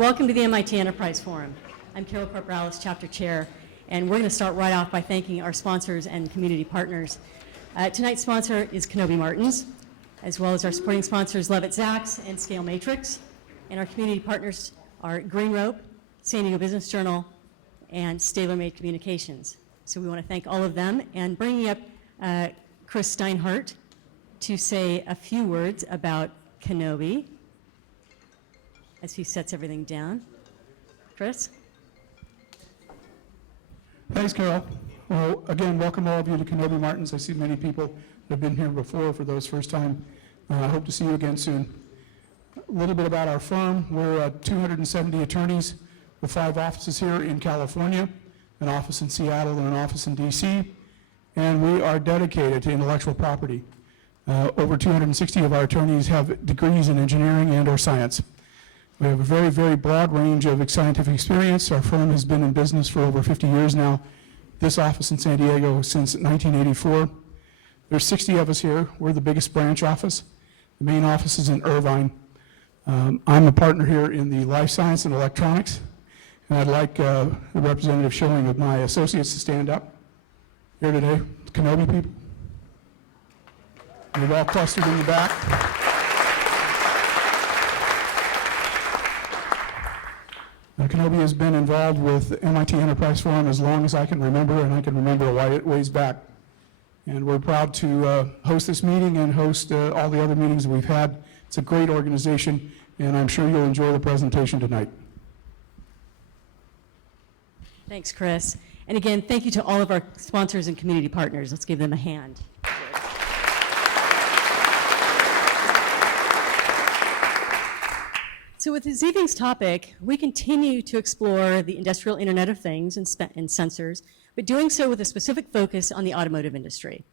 welcome to the MIT Enterprise Forum. I'm Carol Corporalis, Chapter Chair, and we're going to start right off by thanking our sponsors and community partners. Tonight's sponsor is Kenobi Martins, as well as our supporting sponsors Levitt Zaks and Scale Matrix, and our community partners are Green Rope, San Diego Business Journal, and Staler-Made Communications. So we want to thank all of them, and bringing up Chris Steinhardt to say a few words about Kenobi as he sets everything down. Chris? Thanks, Carol. Well, again, welcome all of you to Kenobi Martins. I see many people that have been here before. For those first time, I hope to see you again soon. A little bit about our firm. We're 270 attorneys with 5 offices here in California, an office in Seattle and an office in DC, and we are dedicated to intellectual property. Over 260 of our attorneys have degrees in engineering and or science. We have a very, very broad range of scientific experience. Our firm has been in business for over 50 years now. This office in San Diego since 1984. There's 60 of us here. We're the biggest branch office. The main office is in Irvine. I'm a partner here in the life science and electronics, and I'd like the representative showing of my associates to stand up here today. Kenobi people. You're all clustered in the back. Kenobi has been involved with the MIT Enterprise Forum as long as I can remember, and I can remember a ways back. And we're proud to host this meeting and host all the other meetings that we've had. It's a great organization, and I'm sure you'll enjoy the presentation tonight. Thanks, Chris. And again, thank you to all of our sponsors and community partners. Let's give them a hand. So with this evening's topic, we continue to explore the industrial Internet of Things and sensors, but doing so with a specific focus on the automotive industry.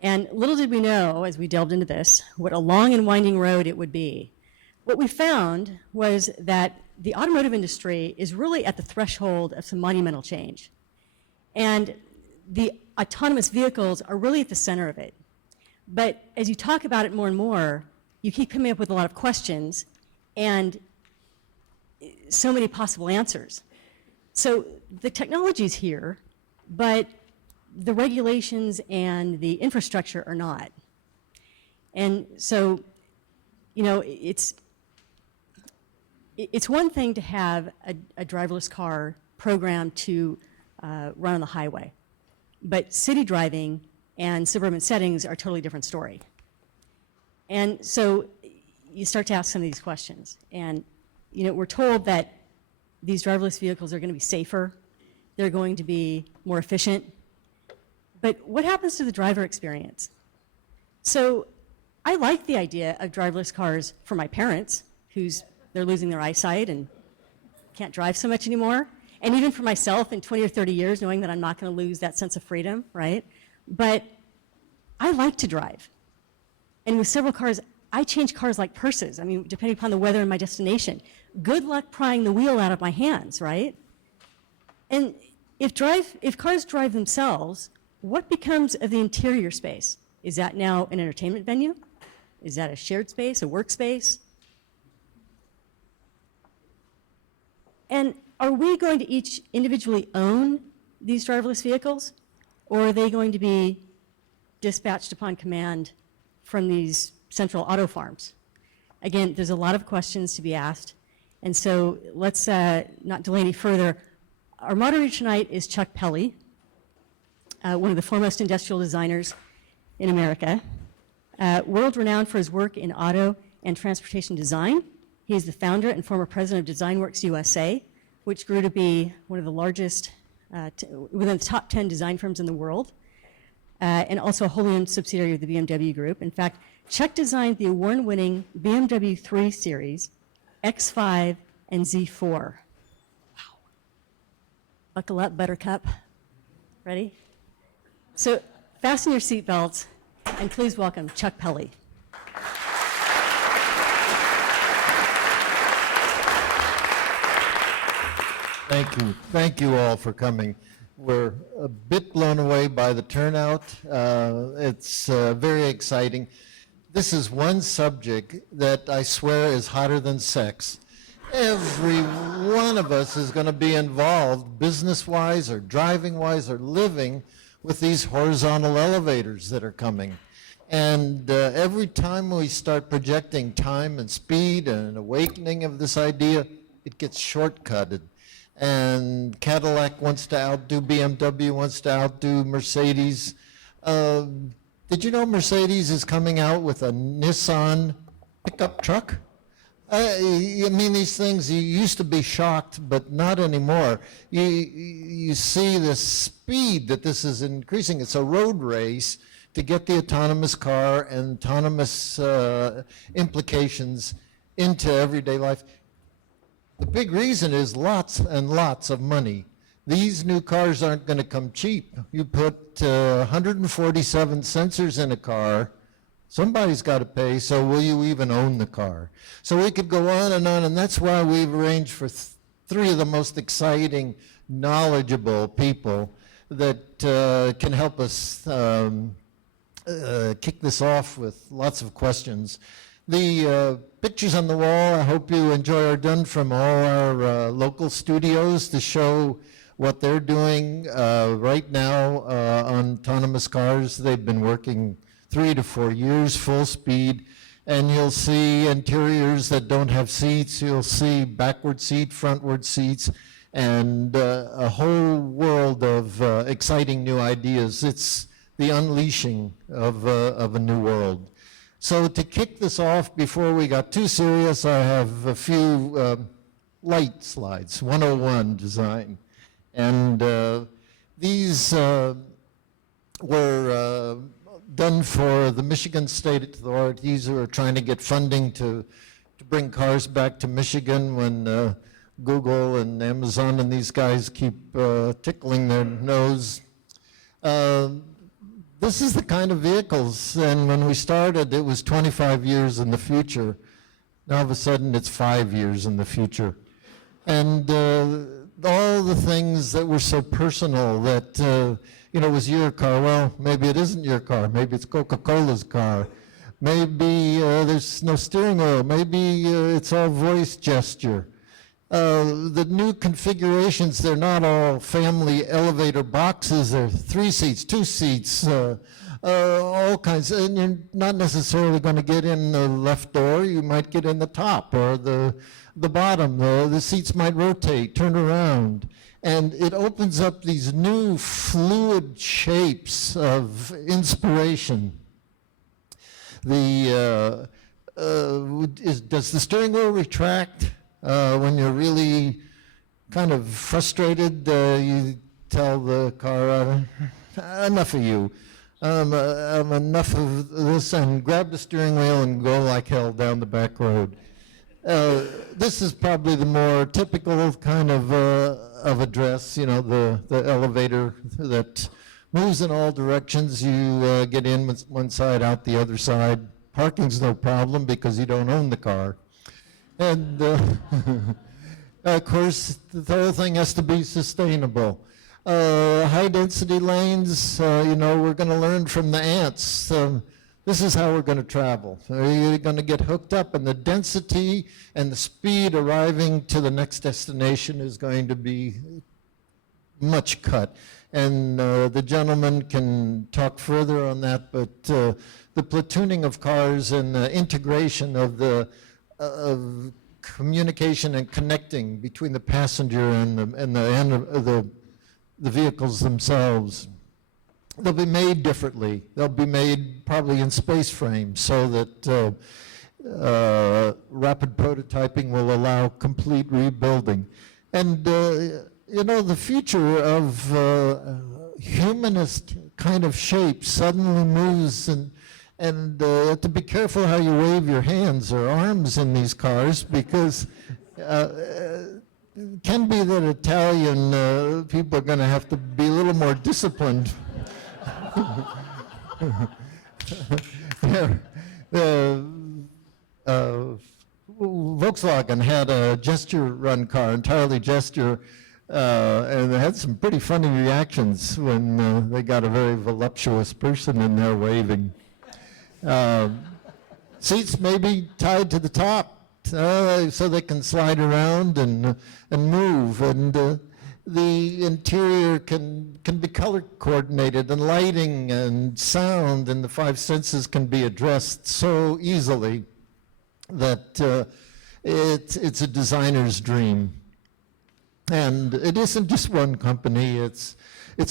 And little did we know, as we delved into this, what a long and winding road it would be. What we found was that the automotive industry is really at the threshold of some monumental change. And the autonomous vehicles are really at the center of it. But as you talk about it more and more, you keep coming up with a lot of questions and so many possible answers. So the technology's here, but the regulations and the infrastructure are not. And so, you know, it's one thing to have a driverless car programmed to run on the highway, but city driving and suburban settings are a totally different story. And so you start to ask some of these questions. And you know, we're told that these driverless vehicles are going to be safer, they're going to be more efficient, but what happens to the driver experience? So I like the idea of driverless cars for my parents, they're losing their eyesight and can't drive so much anymore, and even for myself in 20 or 30 years, knowing that I'm not going to lose that sense of freedom, right? But I like to drive. And with several cars, I change cars like purses. I mean, depending upon the weather and my destination. Good luck prying the wheel out of my hands, right? And if cars drive themselves, what becomes of the interior space? Is that now an entertainment venue? Is that a shared space, a workspace? And are we going to each individually own these driverless vehicles? Or are they going to be dispatched upon command from these central auto farms? Again, there's a lot of questions to be asked, and so let's not delay any further. Our moderator tonight is Chuck Pelley, one of the foremost industrial designers in America, world-renowned for his work in auto and transportation design. He is the founder and former president of DesignWorks USA, which grew to be one of the largest, within the top 10 design firms in the world, and also a wholly owned subsidiary of the BMW Group. In fact, Chuck designed the award-winning BMW 3 Series, X5, and Z4. Wow. Buckle up, Buttercup. Ready? So fasten your seatbelts, and please welcome Chuck Pelley. Thank you. Thank you all for coming. We're a bit blown away by the turnout. It's very exciting. This is one subject that I swear is hotter than sex. Every one of us is going to be involved, business-wise or driving-wise or living, with these horizontal elevators that are coming. And every time we start projecting time and speed and an awakening of this idea, it gets shortcutted. And Cadillac wants to outdo BMW, wants to outdo Mercedes. Did you know Mercedes is coming out with a Nissan pickup truck? I mean, these things, you used to be shocked, but not anymore. You see the speed that this is increasing. It's a road race to get the autonomous car and autonomous implications into everyday life. The big reason is lots and lots of money. These new cars aren't going to come cheap. You put 147 sensors in a car, somebody's got to pay, so will you even own the car? So we could go on, and that's why we've arranged for three of the most exciting, knowledgeable people that can help us kick this off with lots of questions. The pictures on the wall, I hope you enjoy, are done from all our local studios to show what they're doing right now on autonomous cars. They've been working 3 to 4 years, full speed, and you'll see interiors that don't have seats. You'll see backward seat, frontward seats, and a whole world of exciting new ideas. It's the unleashing of a new world. So to kick this off, before we got too serious, I have a few light slides, 101 design. And these were done for the Michigan State authorities who are trying to get funding to bring cars back to Michigan when Google and Amazon and these guys keep tickling their nose. This is the kind of vehicles, and when we started, it was 25 years in the future. Now, all of a sudden, it's 5 years in the future. And all the things that were so personal that, was your car. Well, maybe it isn't your car. Maybe it's Coca-Cola's car. Maybe there's no steering wheel. Maybe it's all voice gesture. The new configurations, they're not all family elevator boxes. They're 3 seats, 2 seats, all kinds. And you're not necessarily going to get in the left door. You might get in the top or the bottom. The seats might rotate, turn around. And it opens up these new fluid shapes of inspiration. Does the steering wheel retract? When you're really kind of frustrated, you tell the car, enough of you. Enough of this, and grab the steering wheel and go like hell down the back road. This is probably the more typical kind of address, the elevator that moves in all directions. You get in one side, out the other side. Parking's no problem because you don't own the car. And of course, the whole thing has to be sustainable. High-density lanes, we're going to learn from the ants. This is how we're going to travel. You're going to get hooked up, and the density and the speed arriving to the next destination is going to be much cut. And the gentleman can talk further on that, but the platooning of cars and the integration of the communication and connecting between the passenger and the vehicles themselves. They'll be made differently. They'll be made probably in space frames so that rapid prototyping will allow complete rebuilding. And the future of humanist kind of shape suddenly moves, and to be careful how you wave your hands or arms in these cars, because it can be that Italian people are going to have to be a little more disciplined. Volkswagen had a gesture-run car, entirely gesture, and they had some pretty funny reactions when they got a very voluptuous person in there waving. Seats may be tied to the top. so they can slide around and move. And the interior can be color coordinated, and lighting and sound and the five senses can be addressed so easily that it's a designer's dream. And it isn't just one company, it's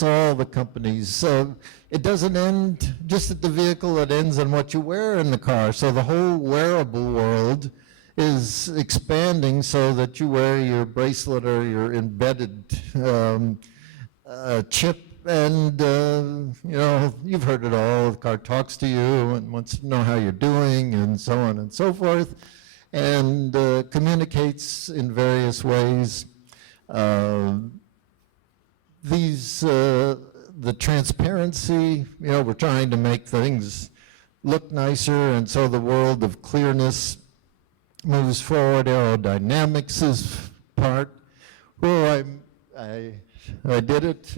all the companies. So it doesn't end just at the vehicle, it ends on what you wear in the car. So the whole wearable world is expanding so that you wear your bracelet or your embedded chip, and you know, you've heard it all. The car talks to you and wants to know how you're doing and so on and so forth, and communicates in various ways. The transparency, you know, we're trying to make things look nicer, and so the world of clearness moves forward. Aerodynamics is part. Well, I did it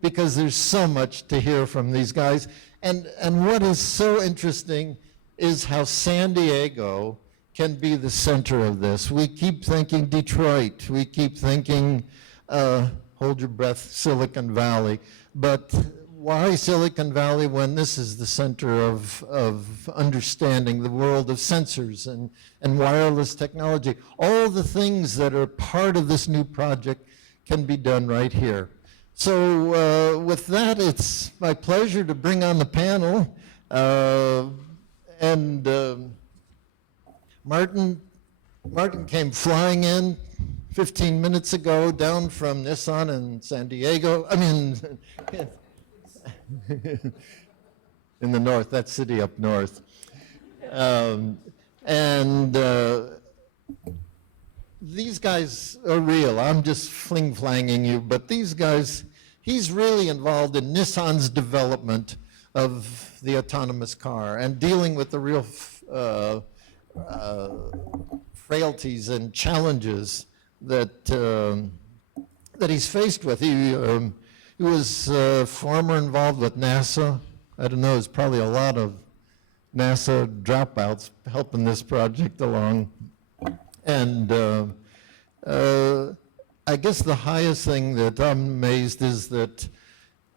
because there's so much to hear from these guys. And what is so interesting is how San Diego can be the center of this. We keep thinking Detroit. We keep thinking, hold your breath, Silicon Valley. But why Silicon Valley when this is the center of understanding the world of sensors and wireless technology? All the things that are part of this new project can be done right here. So with that, it's my pleasure to bring on the panel. Martin came flying in 15 minutes ago down from Nissan in San Diego. I mean, in the north, that city up north. These guys are real. I'm just fling-flanging you, but these guys, he's really involved in Nissan's development of the autonomous car and dealing with the real frailties and challenges that he's faced with. He was former involved with NASA. I don't know, there's probably a lot of NASA dropouts helping this project along. And I guess the highest thing that I'm amazed is that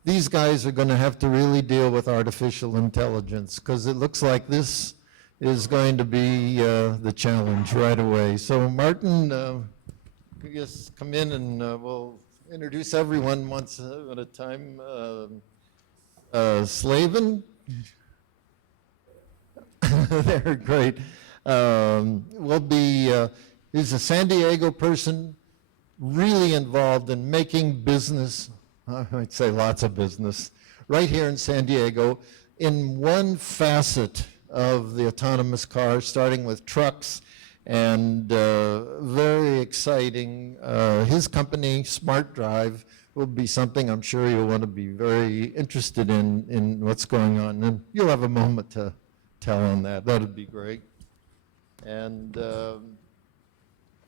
these guys are going to have to really deal with artificial intelligence, because it looks like this is going to be the challenge right away. So Martin, could you just come in and we'll introduce everyone once at a time. Slavin? They're great. He's a San Diego person, really involved in making business, I might say lots of business, right here in San Diego, in one facet of the autonomous car, starting with trucks, and very exciting. His company, Smart Drive, will be something I'm sure you'll want to be very interested in what's going on, and you'll have a moment to tell on that. That'd be great. And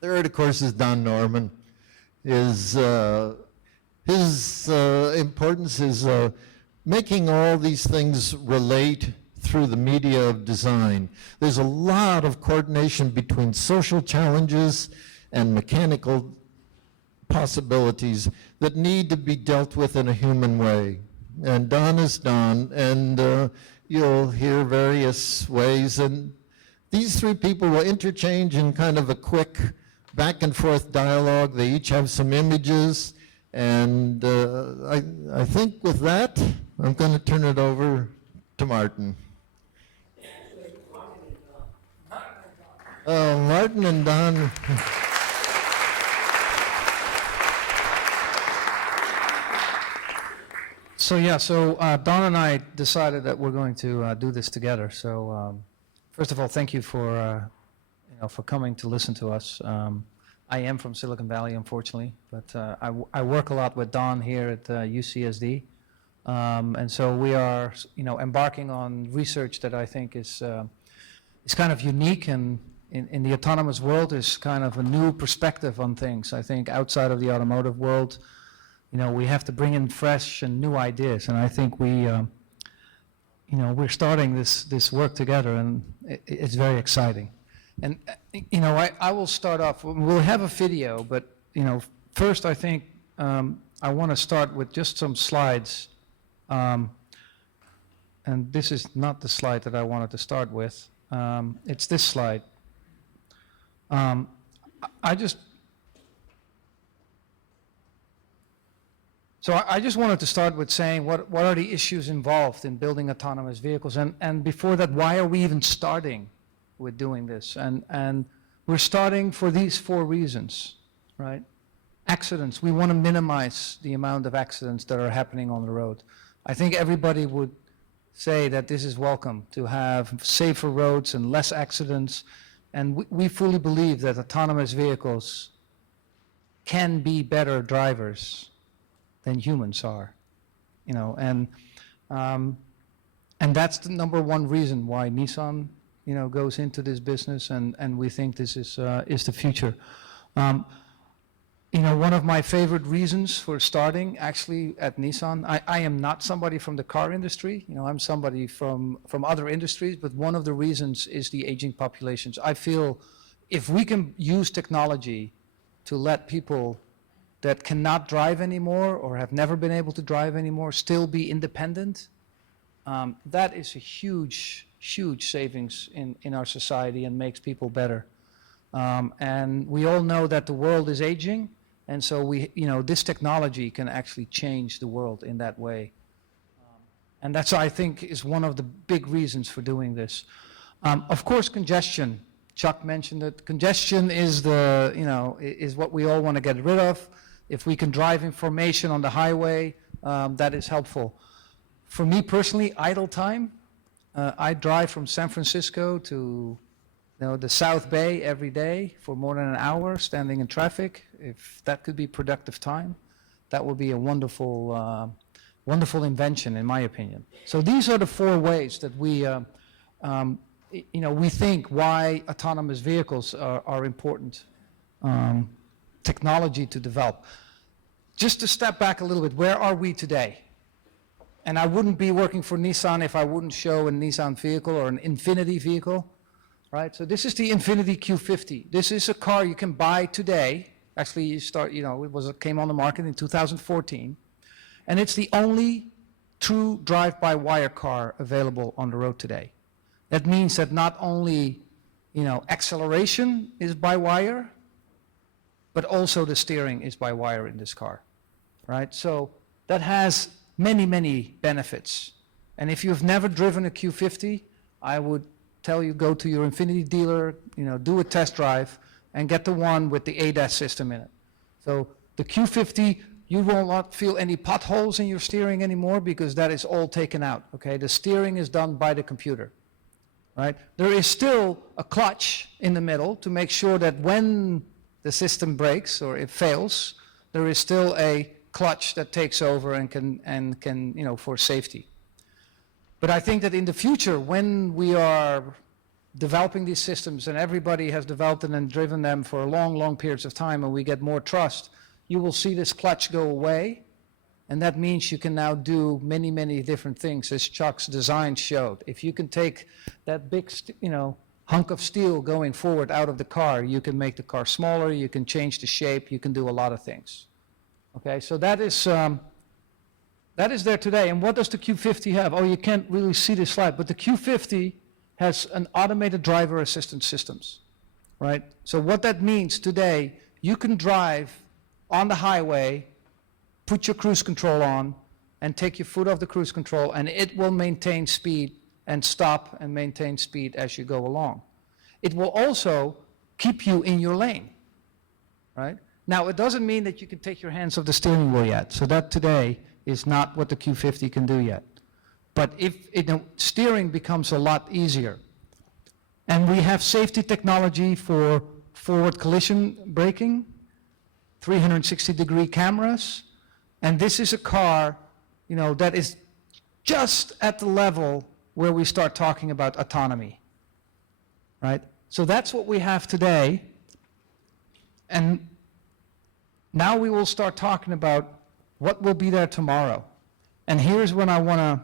third, of course, is Don Norman. His importance is making all these things relate through the media of design. There's a lot of coordination between social challenges and mechanical possibilities that need to be dealt with in a human way. And Don is Don, and you'll hear various ways. And these three people will interchange in kind of a quick back and forth dialogue. They each have some images. And I think with that, I'm going to turn it over to Martin. Martin and Don. So Don and I decided that we're going to do this together. So first of all, thank you for coming to listen to us. I am from Silicon Valley, unfortunately, but I work a lot with Don here at UCSD, and so we are embarking on research that I think is kind of unique, and in the autonomous world is kind of a new perspective on things. I think outside of the automotive world, we have to bring in fresh and new ideas, and I think we're starting this work together, and it's very exciting. And, I will start off, we'll have a video, but, first I think I want to start with just some slides. And this is not the slide that I wanted to start with. It's this slide. I just wanted to start with saying what are the issues involved in building autonomous vehicles, and before that, why are we even starting with doing this? And we're starting for these 4 reasons, right? Accidents. We want to minimize the amount of accidents that are happening on the road. I think everybody would say that this is welcome, to have safer roads and less accidents. And we fully believe that autonomous vehicles can be better drivers than humans are, and that's the number 1 reason why Nissan, goes into this business, and we think this is the future. One of my favorite reasons for starting actually at Nissan, I am not somebody from the car industry, I'm somebody from other industries, but one of the reasons is the aging populations. I feel if we can use technology to let people that cannot drive anymore or have never been able to drive anymore still be independent, that is a huge, huge savings in our society and makes people better. And we all know that the world is aging, and so this technology can actually change the world in that way. And that's, I think, is one of the big reasons for doing this. Of course, congestion. Chuck mentioned it. Congestion is is what we all want to get rid of. If we can drive information on the highway, that is helpful. For me personally, idle time. I drive from San Francisco to the South Bay every day for more than an hour, standing in traffic. If that could be productive time, that would be a wonderful, wonderful invention, in my opinion. So these are the 4 ways that we think why autonomous vehicles are important technology to develop. Just to step back a little bit, where are we today? And I wouldn't be working for Nissan if I wouldn't show a Nissan vehicle or an Infinity vehicle, right? So this is the Infinity Q50. This is a car you can buy today. Actually, it came on the market in 2014. And it's the only true drive-by-wire car available on the road today. That means that not only, acceleration is by wire, but also the steering is by wire in this car, right? So that has many, many benefits. And if you've never driven a Q50, I would tell you go to your Infinity dealer, do a test drive, and get the one with the ADAS system in it. So the Q50, you will not feel any potholes in your steering anymore because that is all taken out, okay? The steering is done by the computer, right? There is still a clutch in the middle to make sure that when the system breaks or it fails, there is still a clutch that takes over and can for safety. But I think that in the future, when we are developing these systems and everybody has developed them and driven them for long, long periods of time and we get more trust, you will see this clutch go away. And that means you can now do many, many different things, as Chuck's design showed. If you can take that big, hunk of steel going forward out of the car, you can make the car smaller, you can change the shape, you can do a lot of things. Okay, so that is there today. And what does the Q50 have? Oh, you can't really see this slide, but the Q50 has an automated driver assistance systems, right? So what that means today, you can drive on the highway, put your cruise control on, and take your foot off the cruise control, and it will maintain speed and stop and maintain speed as you go along. It will also keep you in your lane, right? Now, it doesn't mean that you can take your hands off the steering wheel yet. So that today is not what the Q50 can do yet. But if steering becomes a lot easier. And we have safety technology for forward collision braking, 360-degree cameras, and this is a car, that is just at the level where we start talking about autonomy, right? So that's what we have today, and now we will start talking about what will be there tomorrow. And here's when I want to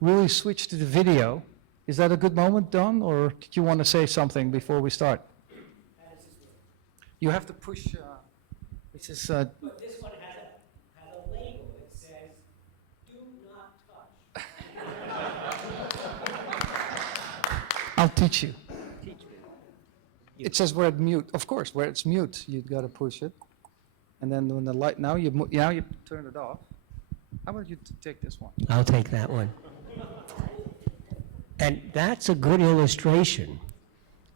really switch to the video. Is that a good moment, Don, or did you want to say something before we start? You have to push, this is, But this one has a label that says, "Do not touch." I'll teach you. It says where it's mute, of course, where it's mute, you gotta push it. And then when the light, now you turn it off. How about you take this one? I'll take that one. And that's a good illustration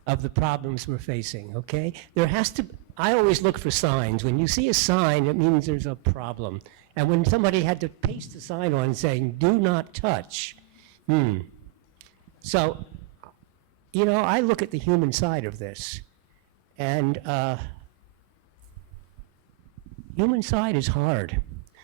of the problems we're facing, okay? There has to, I always look for signs. When you see a sign, it means there's a problem. And when somebody had to paste a sign on saying, "Do not touch," So, you know, I look at the human side of this, and human side is hard.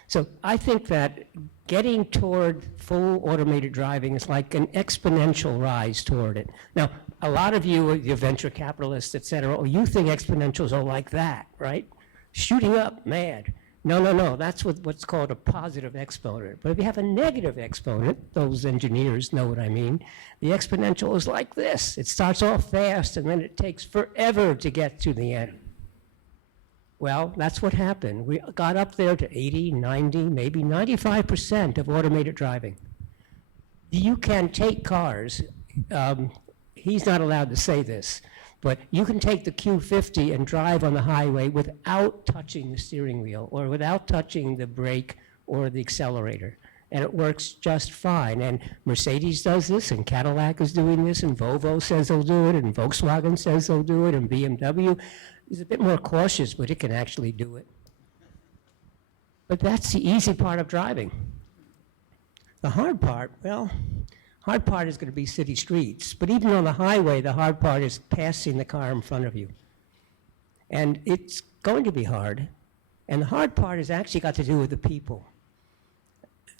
So I think that getting toward full automated driving is like an exponential rise toward it. Now, a lot of you, your venture capitalists, et cetera, oh, you think exponentials are like that, right? Shooting up, mad. No, that's what's called a positive exponent. But if you have a negative exponent, those engineers know what I mean, the exponential is like this. It starts off fast, and then it takes forever to get to the end. Well, that's what happened. We got up there to 80, 90, maybe 95% of automated driving. You can take cars, he's not allowed to say this, but you can take the Q50 and drive on the highway without touching the steering wheel or without touching the brake or the accelerator. And it works just fine. And Mercedes does this, and Cadillac is doing this, and Volvo says they'll do it, and Volkswagen says they'll do it, and BMW is a bit more cautious, but it can actually do it. But that's the easy part of driving. The hard part, well, hard part is going to be city streets. But even on the highway, the hard part is passing the car in front of you. And it's going to be hard. And the hard part has actually got to do with the people.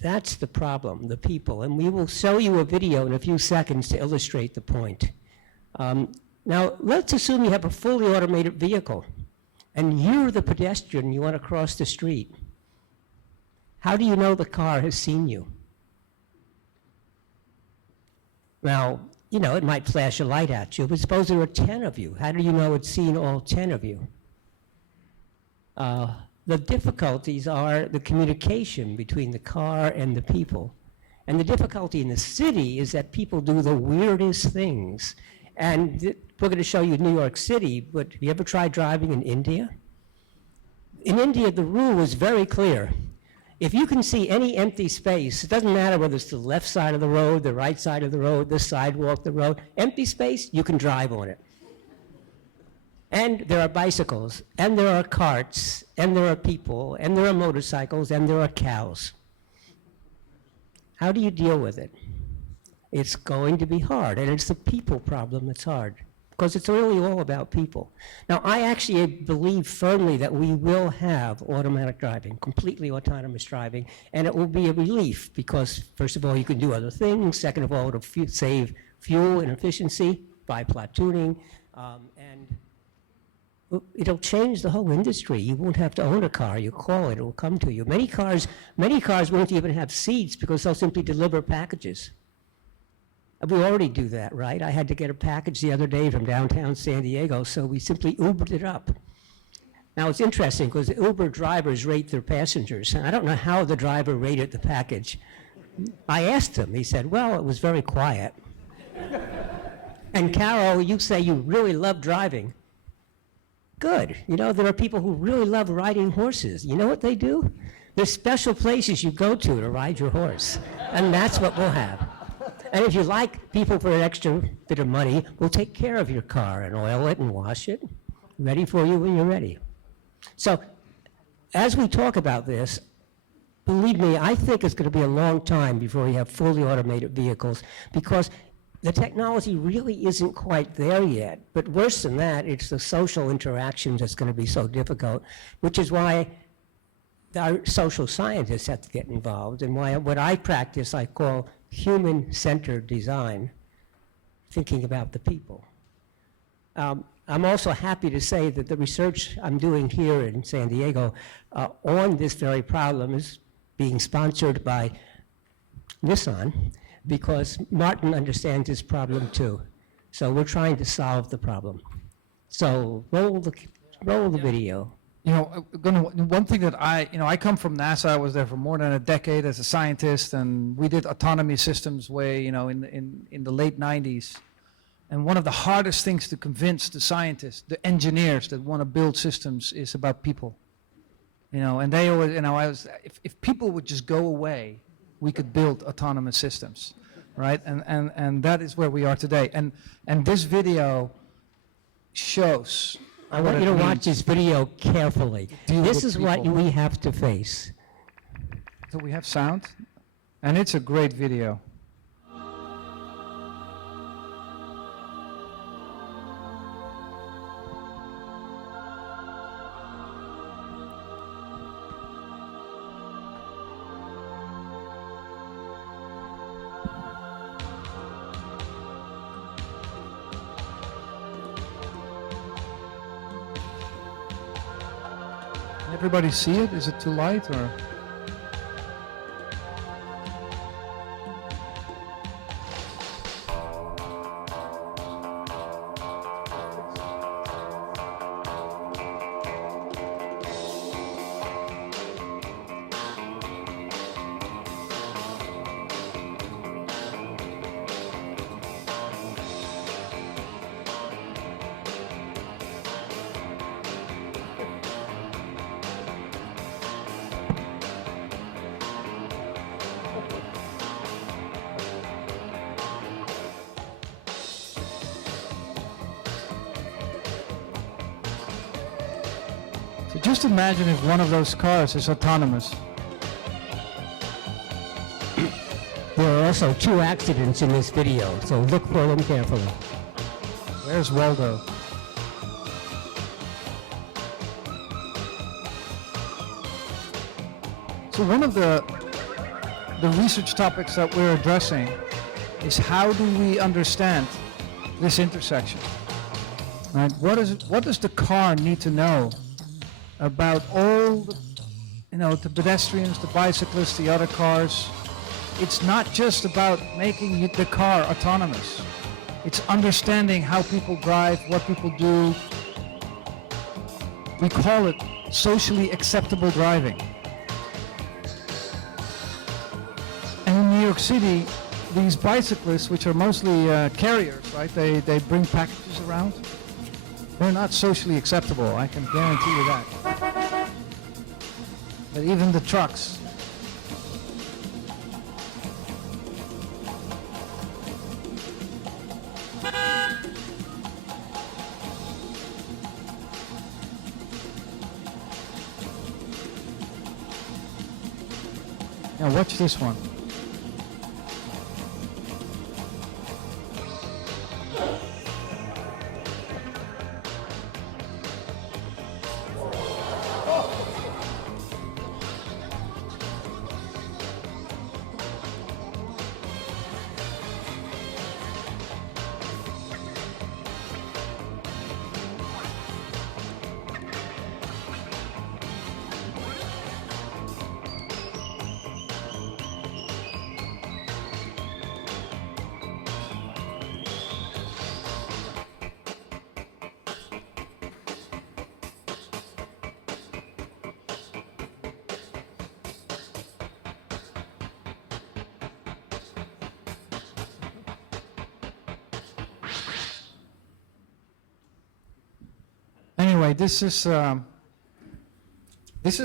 That's the problem, the people. And we will show you a video in a few seconds to illustrate the point. Now, let's assume you have a fully automated vehicle, and you're the pedestrian, you want to cross the street. How do you know the car has seen you? Now, you know, it might flash a light at you, but suppose there are 10 of you. How do you know it's seen all 10 of you? The difficulties are the communication between the car and the people. And the difficulty in the city is that people do the weirdest things. And we're going to show you New York City, but have you ever tried driving in India? In India, the rule is very clear. If you can see any empty space, it doesn't matter whether it's the left side of the road, the right side of the road, the sidewalk, the road, empty space, you can drive on it. And there are bicycles, and there are carts, and there are people, and there are motorcycles, and there are cows. How do you deal with it? It's going to be hard, and it's the people problem that's hard, because it's really all about people. Now, I actually believe firmly that we will have automatic driving, completely autonomous driving, and it will be a relief, because first of all, you can do other things. Second of all, it'll save fuel and efficiency by platooning, and it'll change the whole industry. You won't have to own a car. You call it will come to you. Many cars won't even have seats because they'll simply deliver packages. We already do that, right? I had to get a package the other day from downtown San Diego, so we simply Ubered it up. Now, it's interesting because the Uber drivers rate their passengers, and I don't know how the driver rated the package. I asked him. He said, well, it was very quiet. And Carol, you say you really love driving. Good. You know, there are people who really love riding horses. You know what they do? There's special places you go to ride your horse, and that's what we'll have. And if you like people for an extra bit of money, we'll take care of your car and oil it and wash it, ready for you when you're ready. So as we talk about this, believe me, I think it's going to be a long time before we have fully automated vehicles, because the technology really isn't quite there yet. But worse than that, it's the social interactions that's going to be so difficult, which is why our social scientists have to get involved, and why what I practice I call human-centered design, thinking about the people. I'm also happy to say that the research I'm doing here in San Diego on this very problem is being sponsored by Nissan, because Martin understands this problem too. So we're trying to solve the problem. So roll the Roll the video. You know, one thing that I come from NASA. I was there for more than a decade as a scientist, and we did autonomy systems in the late 90s. And one of the hardest things to convince the scientists, the engineers that want to build systems is about people. And they always, if people would just go away, we could build autonomous systems, right? And that is where we are today. And this video shows. I want you to watch this video carefully. Deal This with is what people. we have to face. So we have sound, and it's a great video. Everybody see it? Is it too light or? So just imagine if one of those cars is autonomous. There are also 2 accidents in this video, so look for them carefully. Where's Waldo? So one of the research topics that we're addressing is how do we understand this intersection? Right? What does the car need to know about all the pedestrians, the bicyclists, the other cars? It's not just about making the car autonomous. It's understanding how people drive, what people do. We call it socially acceptable driving. And in New York City, these bicyclists, which are mostly carriers, right? They bring packages around. They're not socially acceptable, I can guarantee you that. But even the trucks. Now watch this one. Anyway, this is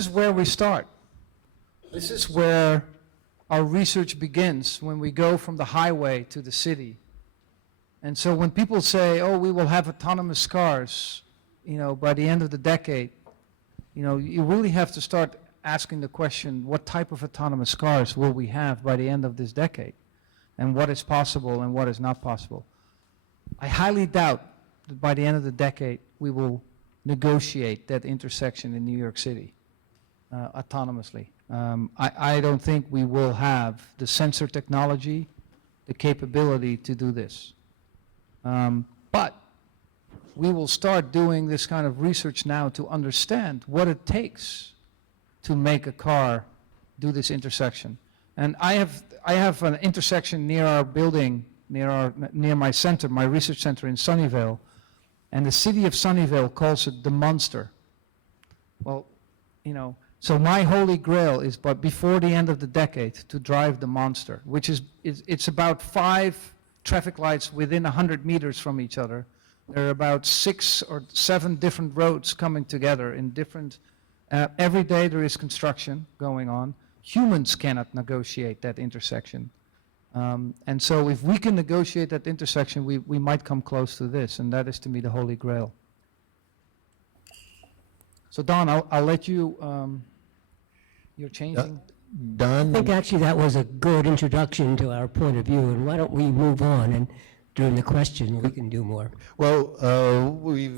where we start. This is where our research begins, when we go from the highway to the city. And so when people say, oh, we will have autonomous cars, by the end of the decade, you really have to start asking the question, what type of autonomous cars will we have by the end of this decade? And what is possible and what is not possible? I highly doubt that by the end of the decade, we will negotiate that intersection in New York City autonomously. I don't think we will have the sensor technology, the capability to do this. But we will start doing this kind of research now to understand what it takes to make a car do this intersection. And I have an intersection near our building, near my center, my research center in Sunnyvale. And the city of Sunnyvale calls it the monster. Well, you know, so my holy grail is, but before the end of the decade, to drive the monster, which is it's about 5 traffic lights within 100 meters from each other. There are about 6 or 7 different roads coming together in different, every day there is construction going on. Humans cannot negotiate that intersection. And so if we can negotiate that intersection, we might come close to this, and that is to me the holy grail. So Don, I'll let you, you're changing. I Don, think actually that was a good introduction to our point of view, and why don't we move on, and during the question, we can do more. well, we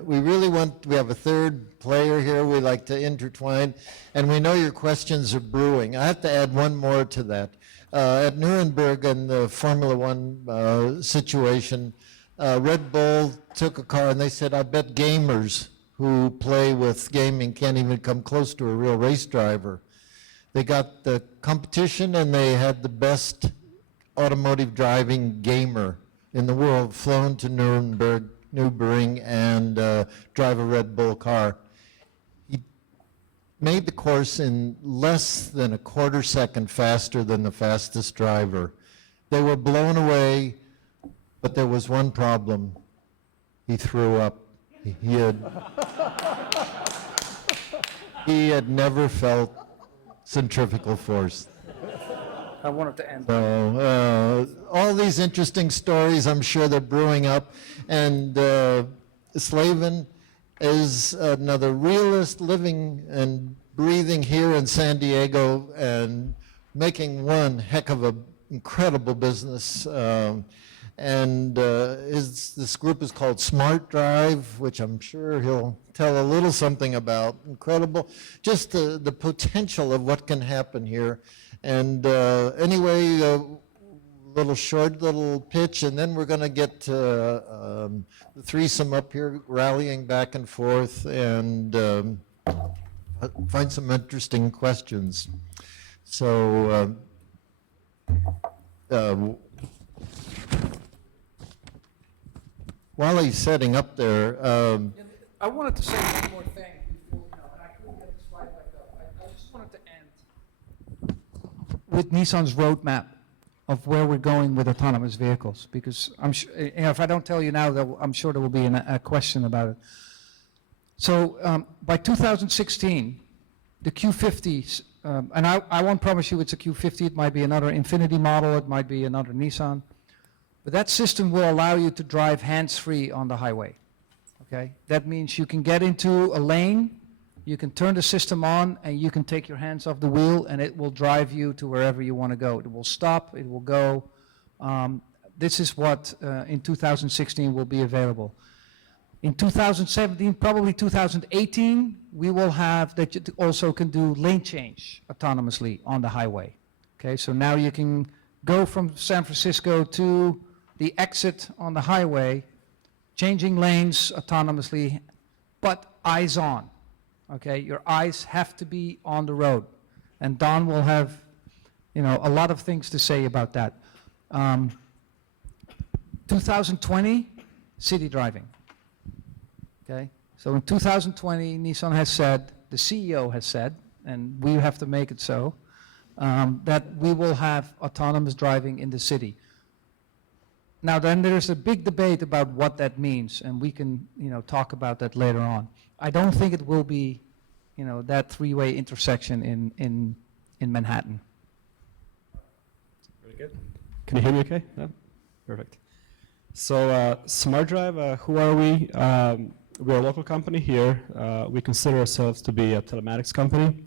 really we have a third player here we like to intertwine, and we know your questions are brewing. I have to add one more to that. At Nuremberg in the Formula One situation, Red Bull took a car and they said, I bet gamers who play with gaming can't even come close to a real race driver. They got the competition and they had the best automotive driving gamer in the world flown to Nürburgring and drive a Red Bull car. He made the course in less than a quarter second faster than the fastest driver. They were blown away, but there was one problem. He threw up. He had never felt centrifugal force. I wanted to end. So, all these interesting stories, I'm sure they're brewing up. And Slavin is another realist living and breathing here in San Diego and making one heck of an incredible business. This group is called Smart Drive, which I'm sure he'll tell a little something about. Incredible, just the potential of what can happen here. And anyway, little pitch, and then we're going to get the threesome up here rallying back and forth and find some interesting questions. So while he's setting up there, I wanted to say one more thing before, and I couldn't get the slide back up. I just wanted to end with Nissan's roadmap of where we're going with autonomous vehicles, because I'm sure, if I don't tell you now, I'm sure there will be a question about it. So by 2016, the Q50s, and I won't promise you it's a Q50, it might be another Infiniti model, it might be another Nissan, but that system will allow you to drive hands-free on the highway, okay? That means you can get into a lane, you can turn the system on, and you can take your hands off the wheel, and it will drive you to wherever you want to go. It will stop, it will go. This is what in 2016 will be available. In 2017, probably 2018, we will have that you also can do lane change autonomously on the highway. Okay, so now you can go from San Francisco to the exit on the highway, changing lanes autonomously, but eyes on. Okay, your eyes have to be on the road, and Don will have, a lot of things to say about that. 2020, city driving. Okay, so in 2020, Nissan has said, the CEO has said, and we have to make it so, that we will have autonomous driving in the city. Now then there's a big debate about what that means, and we can talk about that later on. I don't think it will be that three-way intersection in Manhattan. Very good. Can you hear me okay? Yeah? Perfect. So Smart Drive, who are we? We're a local company here. We consider ourselves to be a telematics company.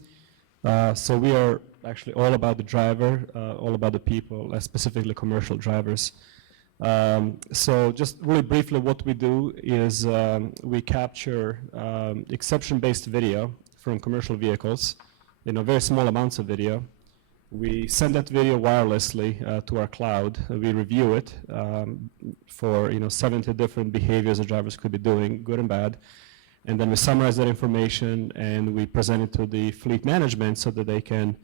So we are actually all about the driver, all about the people, specifically commercial drivers. So just really briefly, what we do is we capture exception-based video from commercial vehicles, very small amounts of video. We send that video wirelessly to our cloud. We review it for 70 different behaviors the drivers could be doing, good and bad. And then we summarize that information and we present it to the fleet management so that they can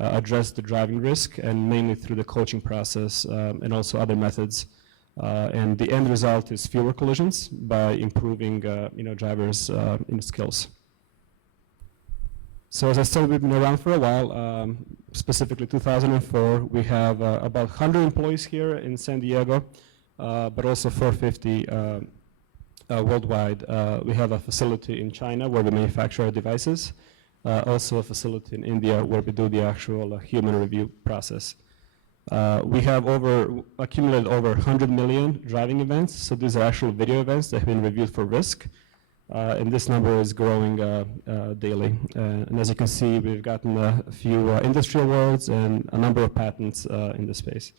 address the driving risk, and mainly through the coaching process and also other methods. And the end result is fewer collisions by improving drivers' skills. So as I said, we've been around for a while, specifically 2004. We have about 100 employees here in San Diego, but also 450 worldwide. We have a facility in China where we manufacture our devices, also a facility in India where we do the actual human review process. We have accumulated over 100 million driving events, so these are actual video events that have been reviewed for risk. And this number is growing daily. And as you can see, we've gotten a few industry awards and a number of patents in this space.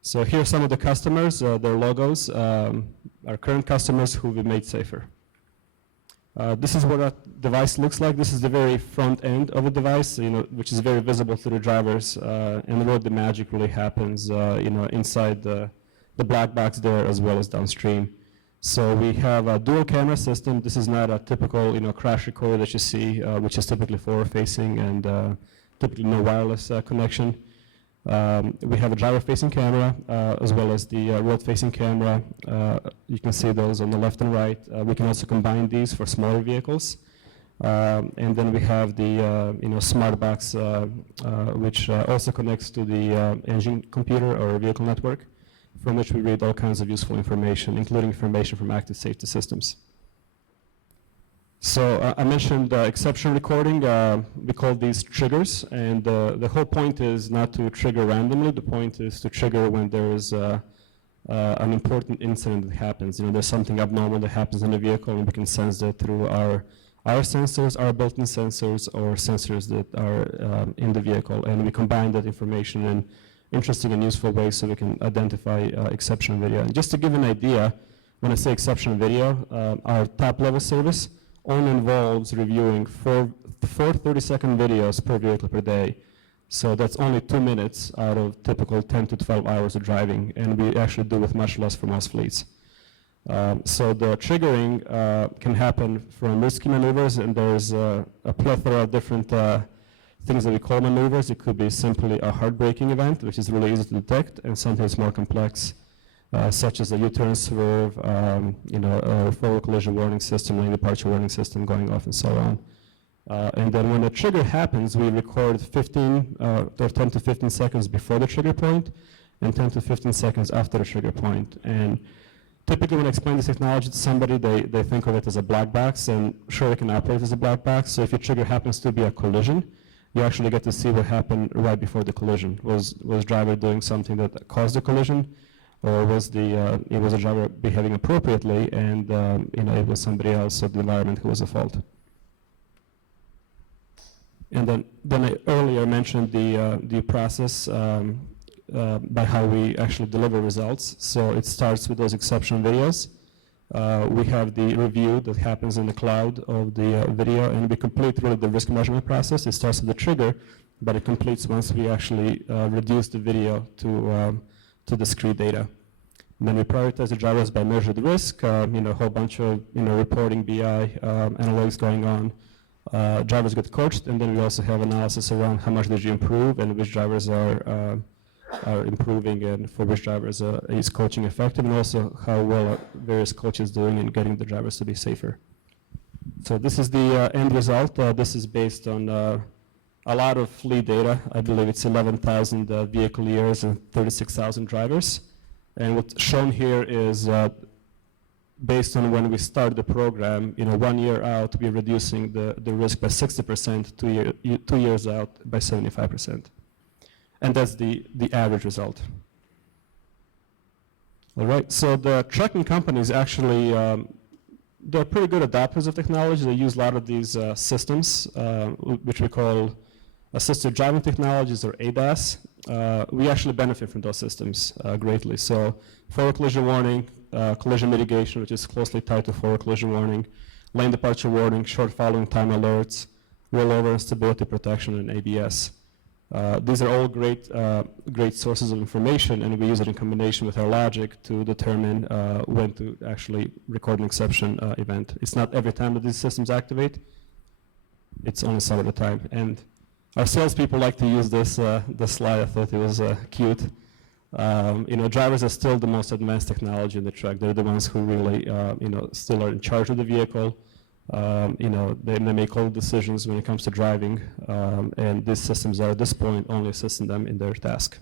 So here are some of the customers, their logos, our current customers who we've made safer. This is what our device looks like. This is the very front end of the device, which is very visible to the drivers, and where the magic really happens, inside the black box there as well as downstream. So we have a dual camera system. This is not a typical, crash recorder that you see, which is typically forward-facing and typically no wireless connection. We have a driver-facing camera as well as the road-facing camera. You can see those on the left and right. We can also combine these for smaller vehicles. And then we have the smart box, which also connects to the engine computer or vehicle network, from which we read all kinds of useful information, including information from active safety systems. So I mentioned exception recording. We call these triggers, and the whole point is not to trigger randomly. The point is to trigger when there is an important incident that happens. There's something abnormal that happens in the vehicle, and we can sense that through our sensors, our built-in sensors, or sensors that are in the vehicle, and we combine that information in interesting and useful ways so we can identify exception video. And just to give an idea, when I say exception video, our top-level service only involves reviewing four 30-second videos per vehicle per day. So that's only 2 minutes out of typical 10 to 12 hours of driving, and we actually do with much less for most fleets. So the triggering can happen from risky maneuvers, and there's a plethora of different things that we call maneuvers. It could be simply a heart-braking event, which is really easy to detect, and sometimes more complex, such as a U-turn swerve, a forward collision warning system, lane departure warning system going off, and so on. And then when the trigger happens, we record 10 to 15 seconds before the trigger point, and 10 to 15 seconds after the trigger point. And typically when I explain this technology to somebody, they think of it as a black box, and sure, it can operate as a black box. So if your trigger happens to be a collision, you actually get to see what happened right before the collision. Was driver doing something that caused the collision, or was a driver behaving appropriately, and it was somebody else or the environment who was at fault. And then I earlier mentioned the process by how we actually deliver results. So it starts with those exception videos. We have the review that happens in the cloud of the video, and we complete really the risk measurement process. It starts with the trigger, but it completes once we actually reduce the video to discrete data. And then we prioritize the drivers by measure the risk, a whole bunch of reporting, BI, analytics going on. Drivers get coached, and then we also have analysis around how much did you improve and which drivers are improving, and for which drivers is coaching effective, and also how well are various coaches doing in getting the drivers to be safer. So this is the end result. This is based on a lot of fleet data. I believe it's 11,000 vehicle years and 36,000 drivers. And what's shown here is based on when we start the program, 1 year out, we're reducing the risk by 60%, 2 years out by 75%. And that's the average result. All right, so the trucking companies actually, they're pretty good adopters of technology. They use a lot of these systems, which we call assisted driving technologies, or ADAS. We actually benefit from those systems greatly. So forward collision warning, collision mitigation, which is closely tied to forward collision warning, lane departure warning, short following time alerts, rollover and stability protection, and ABS. These are all great sources of information, and we use it in combination with our logic to determine when to actually record an exception event. It's not every time that these systems activate. It's only some of the time. And our salespeople like to use this slide. I thought it was cute. Drivers are still the most advanced technology in the truck. They're the ones who really, still are in charge of the vehicle. They make all the decisions when it comes to driving, and these systems are at this point only assisting them in their task.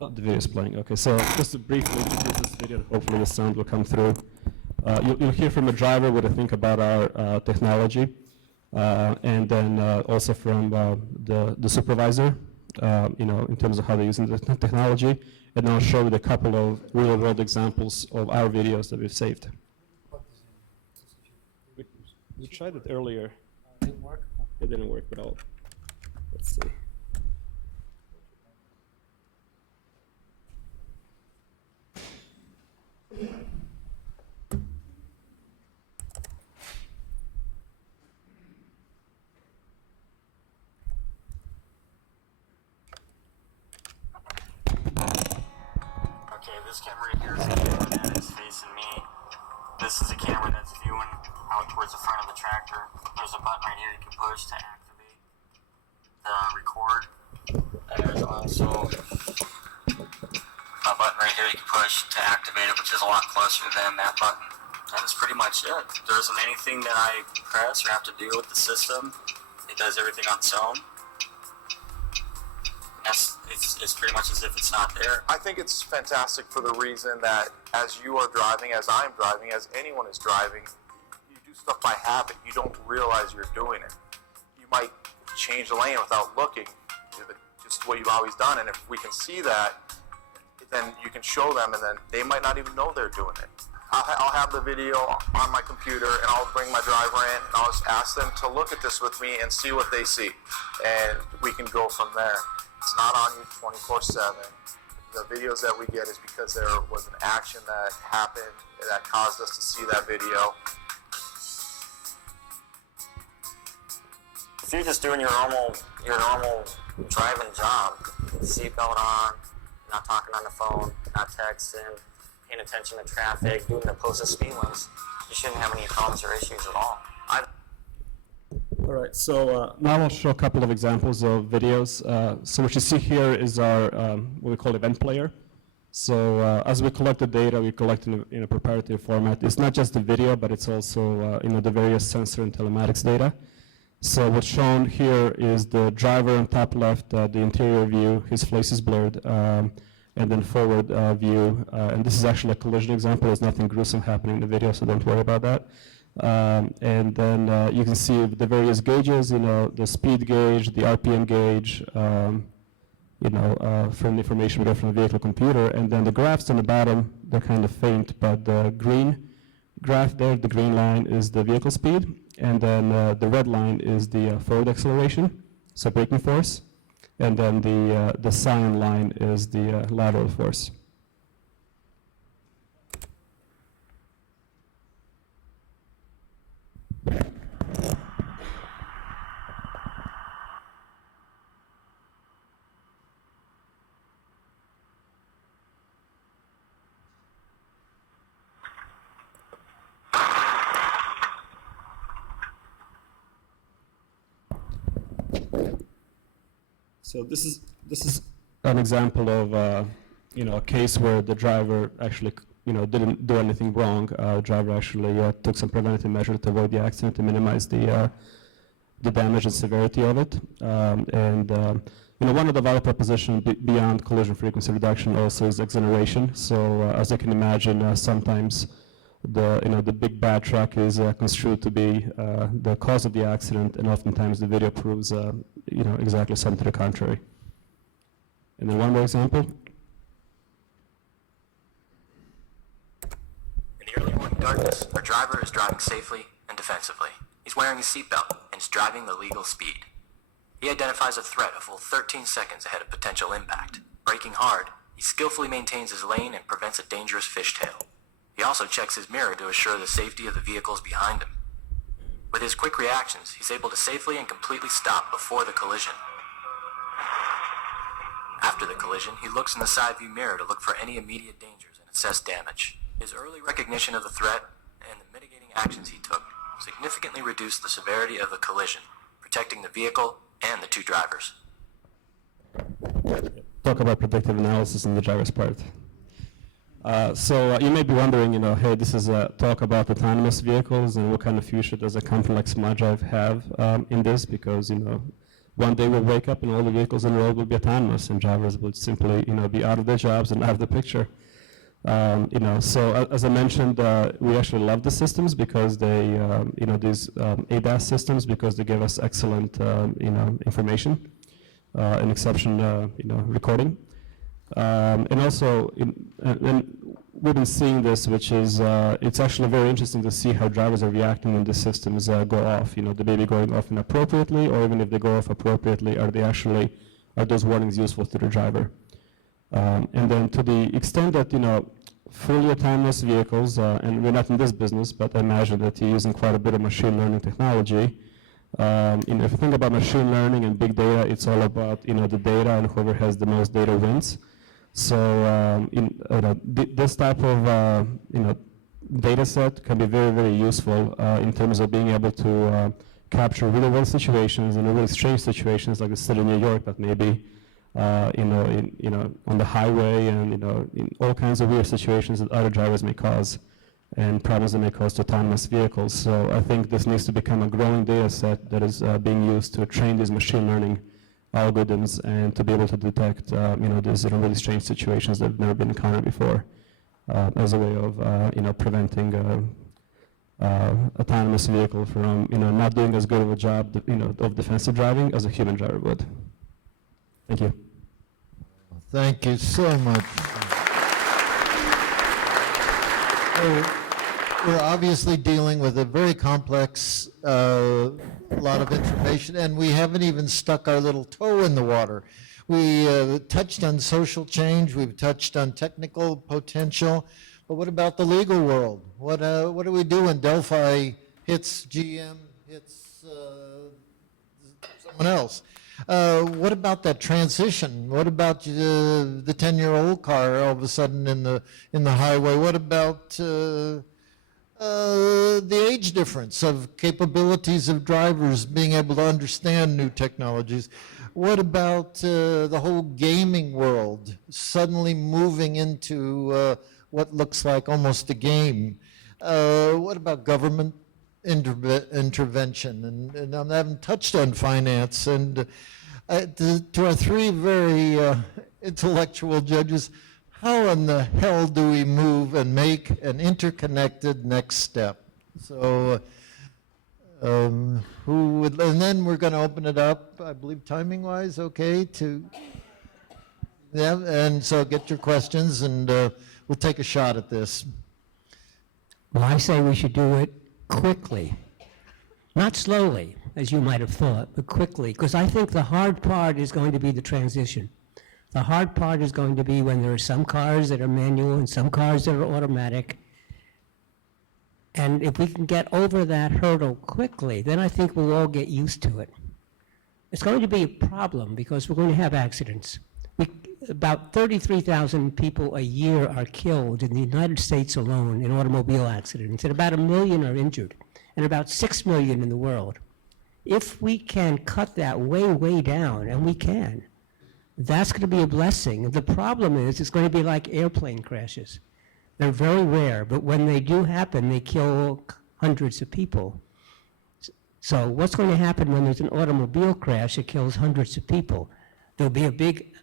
Oh, the video is playing. Okay, so just to briefly introduce this video, hopefully the sound will come through. You'll hear from a driver what they think about our technology, and then also from the supervisor, in terms of how they're using the technology. And then I'll show you a couple of real-world examples of our videos that we've saved. We tried it earlier. Didn't work? It didn't work at all. Let's see. Okay, this camera right here is a camera that is facing me. This is a camera that's viewing out towards the front of the tractor. There's a button right here you can push to activate the record. And there's also a button right here you can push to activate it, which is a lot closer than that button. And that's pretty much it. There isn't anything that I press or have to do with the system. It does everything on its own. It's pretty much as if it's not there. I think it's fantastic for the reason that as you are driving, as I'm driving, as anyone is driving, you do stuff by habit. You don't realize you're doing it. You might change the lane without looking, just what you've always done. And if we can see that, then you can show them, and then they might not even know they're doing it. I'll have the video on my computer, and I'll bring my driver in, and I'll just ask them to look at this with me and see what they see. And we can go from there. It's not on you 24/7. The videos that we get is because there was an action that happened that caused us to see that video. If you're just doing your normal driving job, seatbelt on, not talking on the phone, not texting, paying attention to traffic, doing the posted speed limits, you shouldn't have any problems or issues at all. All right, so now I'll show a couple of examples of videos. So what you see here is our, what we call event player. So as we collect the data, we collect in a proprietary format. It's not just the video, but it's also the various sensor and telematics data. So what's shown here is the driver on top left, the interior view, his face is blurred, and then forward view. And this is actually a collision example. There's nothing gruesome happening in the video, so don't worry about that. And then you can see the various gauges, the speed gauge, the RPM gauge, from the information we get from the vehicle computer. And then the graphs on the bottom, they're kind of faint, but the green graph there, the green line is the vehicle speed, and then the red line is the forward acceleration, so braking force, and then the cyan line is the lateral force. So this is an example of a case where the driver actually didn't do anything wrong. The driver actually took some preventative measures to avoid the accident, to minimize the damage and severity of it. One of the value propositions beyond collision frequency reduction also is exoneration. So as you can imagine, sometimes the big bad truck is construed to be the cause of the accident, and oftentimes the video proves exactly something to the contrary. And then one more example. In the early morning darkness, our driver is driving safely and defensively. He's wearing his seatbelt and is driving the legal speed. He identifies a threat a full 13 seconds ahead of potential impact. Braking hard, he skillfully maintains his lane and prevents a dangerous fishtail. He also checks his mirror to assure the safety of the vehicles behind him. With his quick reactions, he's able to safely and completely stop before the collision. After the collision, he looks in the side view mirror to look for any immediate dangers and assess damage. His early recognition of the threat and the mitigating actions he took significantly reduced the severity of the collision, protecting the vehicle and the two drivers. Talk about predictive analysis in the driver's part. So you may be wondering, hey, this is a talk about autonomous vehicles, and what kind of future does a company like SmartDrive have in this? Because one day we'll wake up and all the vehicles on the road will be autonomous, and drivers will simply be out of their jobs and out of the picture. So as I mentioned, we actually love the systems because they, these ADAS systems, because they give us excellent, information and exception, recording. And also, and we've been seeing this, which is, it's actually very interesting to see how drivers are reacting when the systems go off. They may be going off inappropriately, or even if they go off appropriately, are those warnings useful to the driver? And then to the extent that, fully autonomous vehicles, and we're not in this business, but I imagine that you're using quite a bit of machine learning technology. If you think about machine learning and big data, it's all about, the data, and whoever has the most data wins. So this type of, data set can be very, very useful in terms of being able to capture real world situations and really strange situations like the city of New York that may be on the highway, and in all kinds of weird situations that other drivers may cause, and problems that may cause to autonomous vehicles. So I think this needs to become a growing data set that is being used to train these machine learning algorithms and to be able to detect these really strange situations that have never been encountered before, as a way of preventing autonomous vehicle from not doing as good of a job of defensive driving as a human driver would. Thank you. Thank you so much. So we're obviously dealing with a very complex lot of information, and we haven't even stuck our little toe in the water. We touched on social change, we've touched on technical potential, but what about the legal world? What do we do when Delphi hits GM, hits someone else? What about that transition? What about the 10-year-old car all of a sudden in the highway? What about the age difference of capabilities of drivers being able to understand new technologies? What about the whole gaming world suddenly moving into what looks like almost a game? What about government intervention? And I haven't touched on finance. And to our three very intellectual judges, how in the hell do we move and make an interconnected next step? So who would, and then we're going to open it up, I believe timing-wise, okay, to, yeah, and so get your questions, and we'll take a shot at this. Well, I say we should do it quickly. Not slowly, as you might have thought, but quickly, because I think the hard part is going to be the transition. The hard part is going to be when there are some cars that are manual and some cars that are automatic. And if we can get over that hurdle quickly, then I think we'll all get used to it. It's going to be a problem because we're going to have accidents. About 33,000 people a year are killed in the United States alone in automobile accidents, and about 1 million are injured, and about 6 million in the world. If we can cut that way, way down, and we can, that's going to be a blessing. The problem is it's going to be like airplane crashes. They're very rare, but when they do happen, they kill hundreds of people. So what's going to happen when there's an automobile crash that kills hundreds of people? There'll be a big,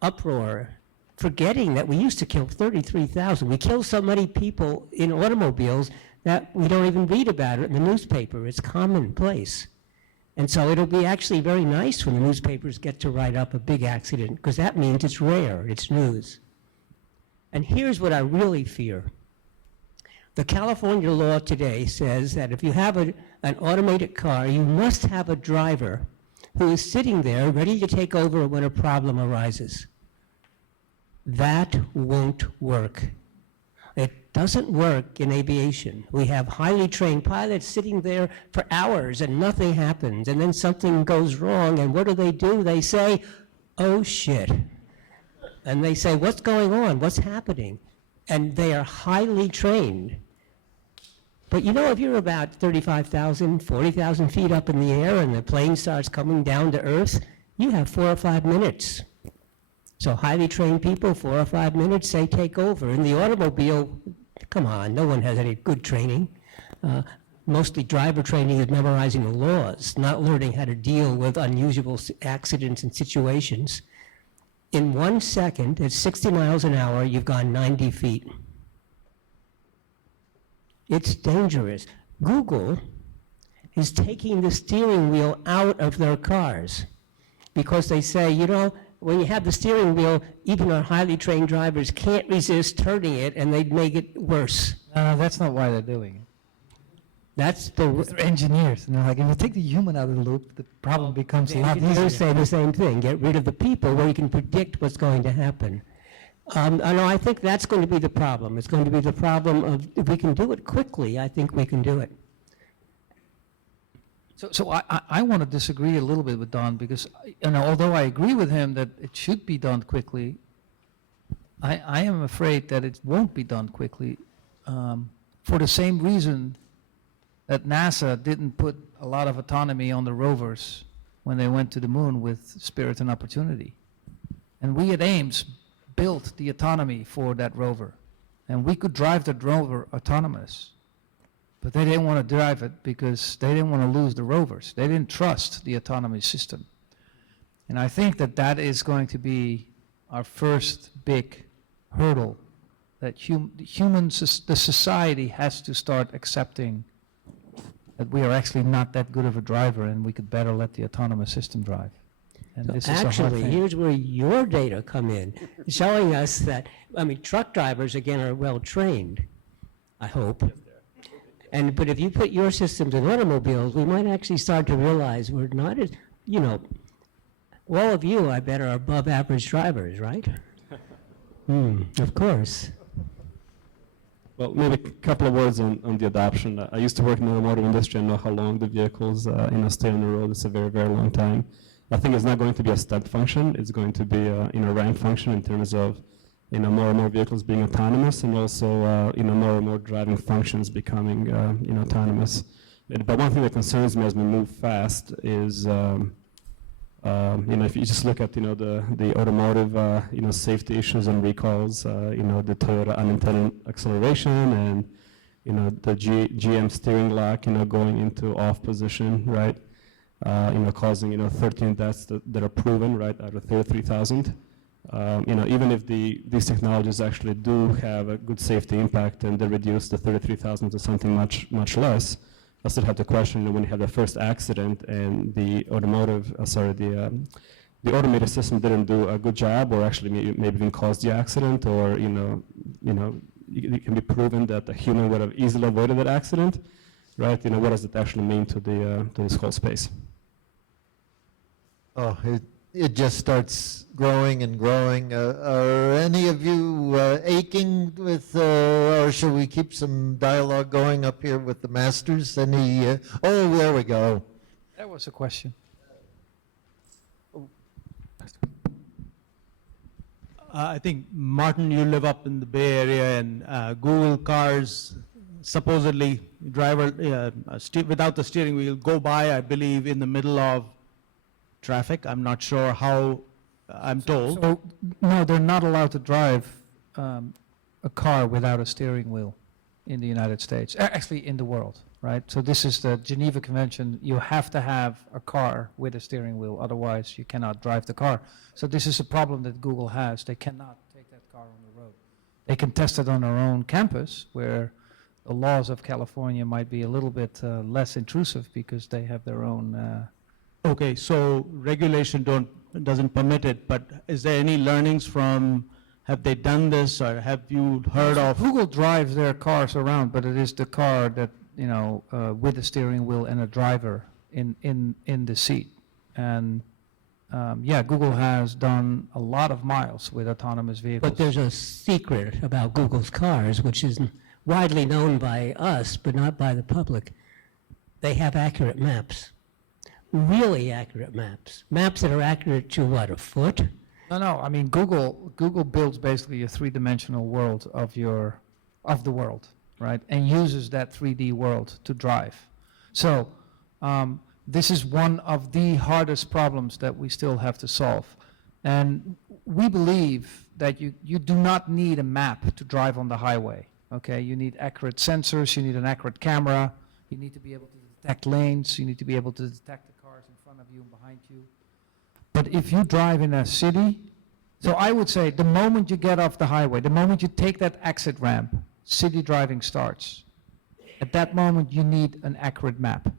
uproar, forgetting that we used to kill 33,000. We kill so many people in automobiles that we don't even read about it in the newspaper. It's commonplace. And so it'll be actually very nice when the newspapers get to write up a big accident, because that means it's rare, it's news. And here's what I really fear. The California law today says that if you have an automated car, you must have a driver who is sitting there ready to take over when a problem arises. That won't work. It doesn't work in aviation. We have highly trained pilots sitting there for hours and nothing happens, and then something goes wrong, and what do? They say, oh shit. And they say, what's going on? What's happening? And they are highly trained. But you know, if you're about 35,000, 40,000 feet up in the air and the plane starts coming down to earth, you have 4 or 5 minutes. So highly trained people, 4 or 5 minutes, they take over. In the automobile, come on, no one has any good training. Mostly driver training is memorizing the laws, not learning how to deal with unusual accidents and situations. In 1 second, at 60 miles an hour, you've gone 90 feet. It's dangerous. Google is taking the steering wheel out of their cars because they say, you know, when you have the steering wheel, even our highly trained drivers can't resist turning it, and they'd make it worse. No, that's not why they're doing it. That's the... They're engineers, and they're like, if you take the human out of the loop, the problem becomes a lot Engineers easier. say the same thing. Get rid of the people where you can predict what's going to happen. I think that's going to be the problem. It's going to be the problem of if we can do it quickly, I think we can do it. So I want to disagree a little bit with Don because, you know, although I agree with him that it should be done quickly, I am afraid that it won't be done quickly for the same reason that NASA didn't put a lot of autonomy on the rovers when they went to the moon with Spirit and Opportunity. And we at Ames built the autonomy for that rover. And we could drive that rover autonomous. But they didn't want to drive it because they didn't want to lose the rovers. They didn't trust the autonomy system. And I think that that is going to be our first big hurdle, that the society has to start accepting that we are actually not that good of a driver and we could better let the autonomous system drive. And So this is a hard actually, thing. here's where your data come in, showing us that, I mean, truck drivers, again, are well-trained, I hope. But if you put your systems in automobiles, we might actually start to realize we're not as, you know, all of you, I bet, are above average drivers, right? Of course. Well, maybe a couple of words on the adoption. I used to work in the automotive industry and know how long the vehicles stay on the road. It's a very, very long time. I think it's not going to be a step function. It's going to be a ramp function in terms of more and more vehicles being autonomous, and also more and more driving functions becoming autonomous. But one thing that concerns me as we move fast is if you just look at the automotive safety issues and recalls, the Toyota unintended acceleration and the GM steering lock going into off position, right? Causing 13 deaths that are proven, right, out of 33,000. Even if these technologies actually do have a good safety impact and they reduce the 33,000 to something much less, I still have to question when you have the first accident and the the automated system didn't do a good job, or actually maybe even caused the accident, or it can be proven that a human would have easily avoided that accident, right? What does it actually mean to this whole space? Oh, it just starts growing and growing. Are any of you aching with, or should we keep some dialogue going up here with the masters? Any? Oh, there we go. That was a question. I think, Martin, you live up in the Bay Area, and Google cars supposedly without the steering wheel go by, I believe, in the middle of traffic. I'm not sure how, I'm told. So, no, they're not allowed to drive a car without a steering wheel in the United States, actually in the world, right? So this is the Geneva Convention. You have to have a car with a steering wheel, otherwise you cannot drive the car. So this is a problem that Google has. They cannot take that car on the road. They can test it on their own campus, where the laws of California might be a little bit less intrusive because they have their own Okay, so regulation doesn't permit it, but is there any learnings from, have they done this, or have you heard of? Google drives their cars around, but it is the car that, with a steering wheel and a driver in the seat. And Google has done a lot of miles with autonomous vehicles. But there's a secret about Google's cars, which is widely known by us, but not by the public. They have accurate maps. Really accurate maps. Maps that are accurate to what, a foot? No. I mean, Google builds basically a three-dimensional world of the world. right? And uses that 3D world to drive. So this is one of the hardest problems that we still have to solve. And we believe that you do not need a map to drive on the highway, okay? You need accurate sensors, you need an accurate camera, you need to be able to detect lanes, you need to be able to detect the cars in front of you and behind you. But if you drive in a city, so I would say the moment you get off the highway, the moment you take that exit ramp, city driving starts. At that moment, you need an accurate map.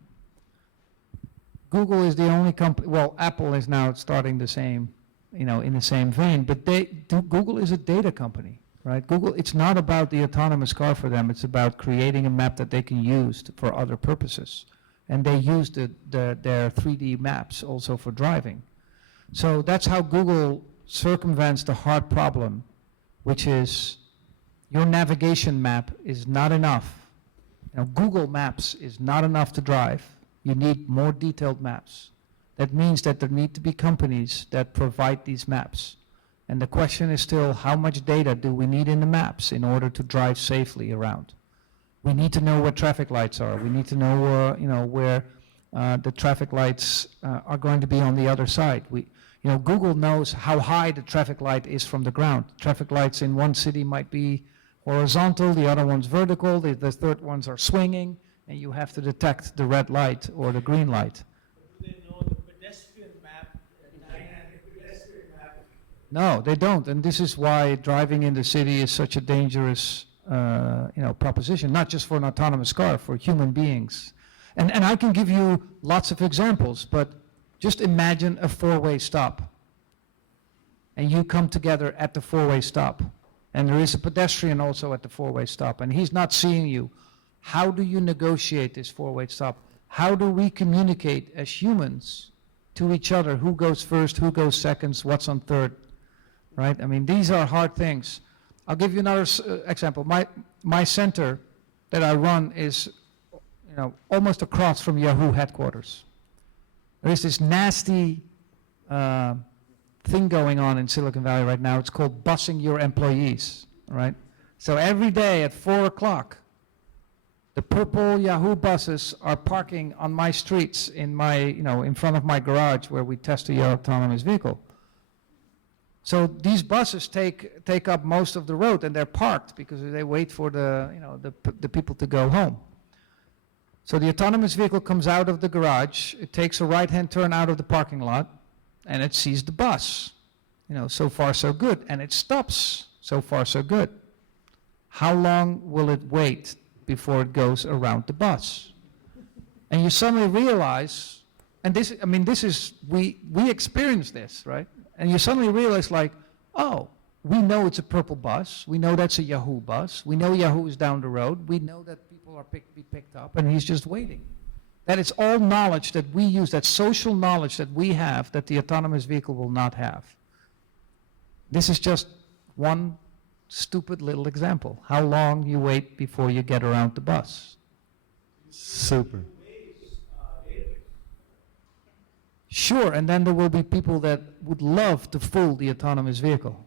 Google is the only company, well, Apple is now starting the same, in the same vein, but Google is a data company, right? Google, it's not about the autonomous car for them, it's about creating a map that they can use for other purposes. And they use their 3D maps also for driving. So that's how Google circumvents the hard problem, which is your navigation map is not enough. Google Maps is not enough to drive. You need more detailed maps. That means that there need to be companies that provide these maps. And the question is still, how much data do we need in the maps in order to drive safely around? We need to know where traffic lights are. We need to know where the traffic lights are going to be on the other side. Google knows how high the traffic light is from the ground. Traffic lights in one city might be horizontal, the other one's vertical, the third ones are swinging, and you have to detect the red light or the green light. Do they know the pedestrian map, dynamic pedestrian map? No, they don't, and this is why driving in the city is such a dangerous proposition, not just for an autonomous car, for human beings. And I can give you lots of examples, but just imagine a four-way stop. And you come together at the four-way stop. And there is a pedestrian also at the four-way stop, and he's not seeing you. How do you negotiate this four-way stop? How do we communicate as humans to each other? Who goes first, who goes second, what's on third, right? I mean, these are hard things. I'll give you another example. My center that I run is almost across from Yahoo headquarters. There is this nasty thing going on in Silicon Valley right now. It's called busing your employees, right? So every day at 4 o'clock, the purple Yahoo buses are parking on my streets in front of my garage where we test the autonomous vehicle. So these buses take up most of the road, and they're parked because they wait for the people to go home. So the autonomous vehicle comes out of the garage, it takes a right-hand turn out of the parking lot, and it sees the bus. So far so good, and it stops. So far so good. How long will it wait before it goes around the bus? And you suddenly realize, and we experience this, right? And you suddenly realize, like, oh, we know it's a purple bus. We know that's a Yahoo bus. We know Yahoo is down the road. We know that people are be picked up, and he's just waiting. That is all knowledge that we use, that social knowledge that we have that the autonomous vehicle will not have. This is just one stupid little example. How long you wait before you get around the bus. Super. Sure, and then there will be people that would love to fool the autonomous vehicle.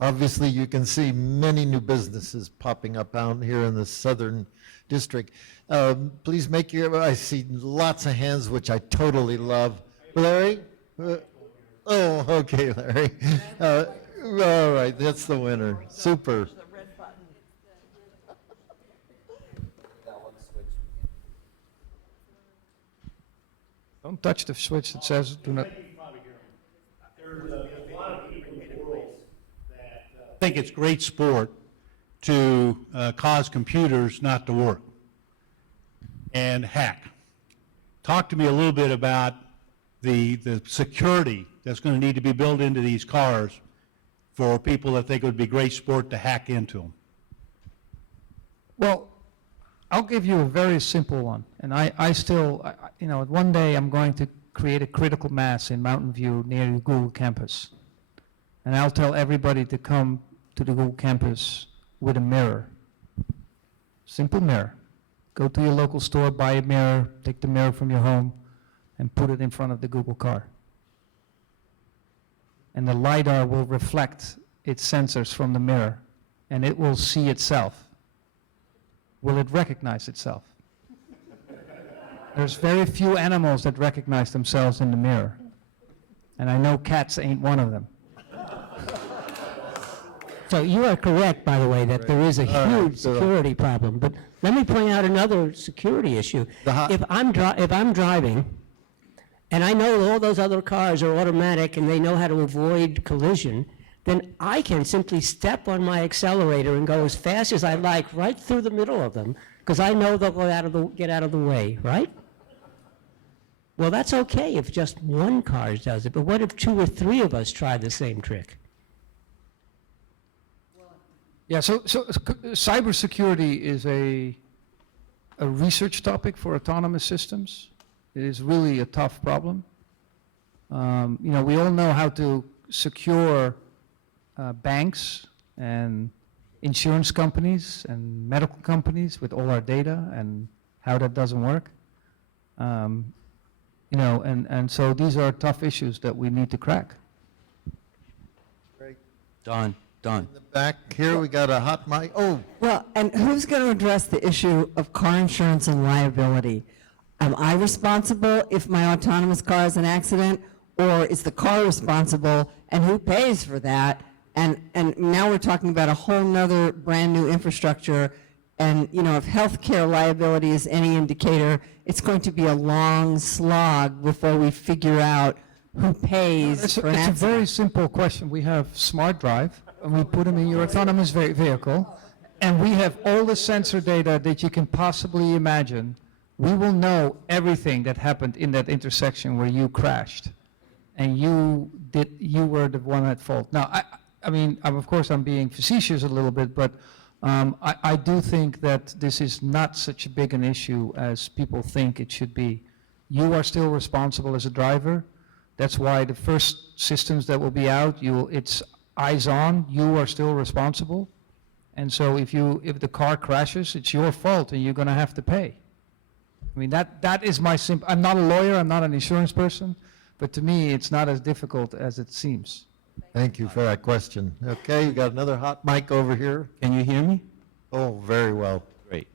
Obviously, you can see many new businesses popping up out here in the southern district. Please make I see lots of hands, which I totally love. Larry? Oh, okay, Larry. All right, that's the winner. Super. Don't touch the switch that says do not. There's a lot of people in the world that think it's great sport to cause computers not to work and hack. Talk to me a little bit about the security that's going to need to be built into these cars for people that think it would be great sport to hack into them. Well, I'll give you a very simple one. And one day I'm going to create a critical mass in Mountain View near the Google campus. And I'll tell everybody to come to the Google campus with a mirror. Simple mirror. Go to your local store, buy a mirror, take the mirror from your home, and put it in front of the Google car. And the LiDAR will reflect its sensors from the mirror, and it will see itself. will it recognize itself? There's very few animals that recognize themselves in the mirror. And I know cats ain't one of them. So you are correct, by the way, that there is a huge security problem. But let me point out another security issue. If I'm driving, and I know all those other cars are automatic and they know how to avoid collision, then I can simply step on my accelerator and go as fast as I like right through the middle of them, because I know they'll get out of the way, right? Well, that's okay if just one car does it, but what if 2 or 3 of us try the same trick? Yeah, so cybersecurity is a research topic for autonomous systems. It is really a tough problem. We all know how to secure banks and insurance companies and medical companies with all our data and how that doesn't work. And so these are tough issues that we need to crack. Don. In the back here, we got a hot mic. Oh, Well, and who's going to address the issue of car insurance and liability? Am I responsible if my autonomous car has an accident, or is the car responsible, and who pays for that? And now we're talking about a whole nother brand new infrastructure, and if healthcare liability is any indicator, it's going to be a long slog before we figure out who pays for an accident. It's a very simple question. We have Smart Drive, and we put them in your autonomous vehicle, and we have all the sensor data that you can possibly imagine. We will know everything that happened in that intersection where you crashed, and you were the one at fault. Now, of course, I'm being facetious a little bit, but I do think that this is not such a big an issue as people think it should be. You are still responsible as a driver. That's why the first systems that will be out, it's eyes on, you are still responsible. And so if the car crashes, it's your fault and you're going to have to pay. That is my simple. I'm not a lawyer, I'm not an insurance person, but to me it's not as difficult as it seems. thank you for that question. Okay, you got another hot mic over here. Can you hear me? Oh, very well. Great.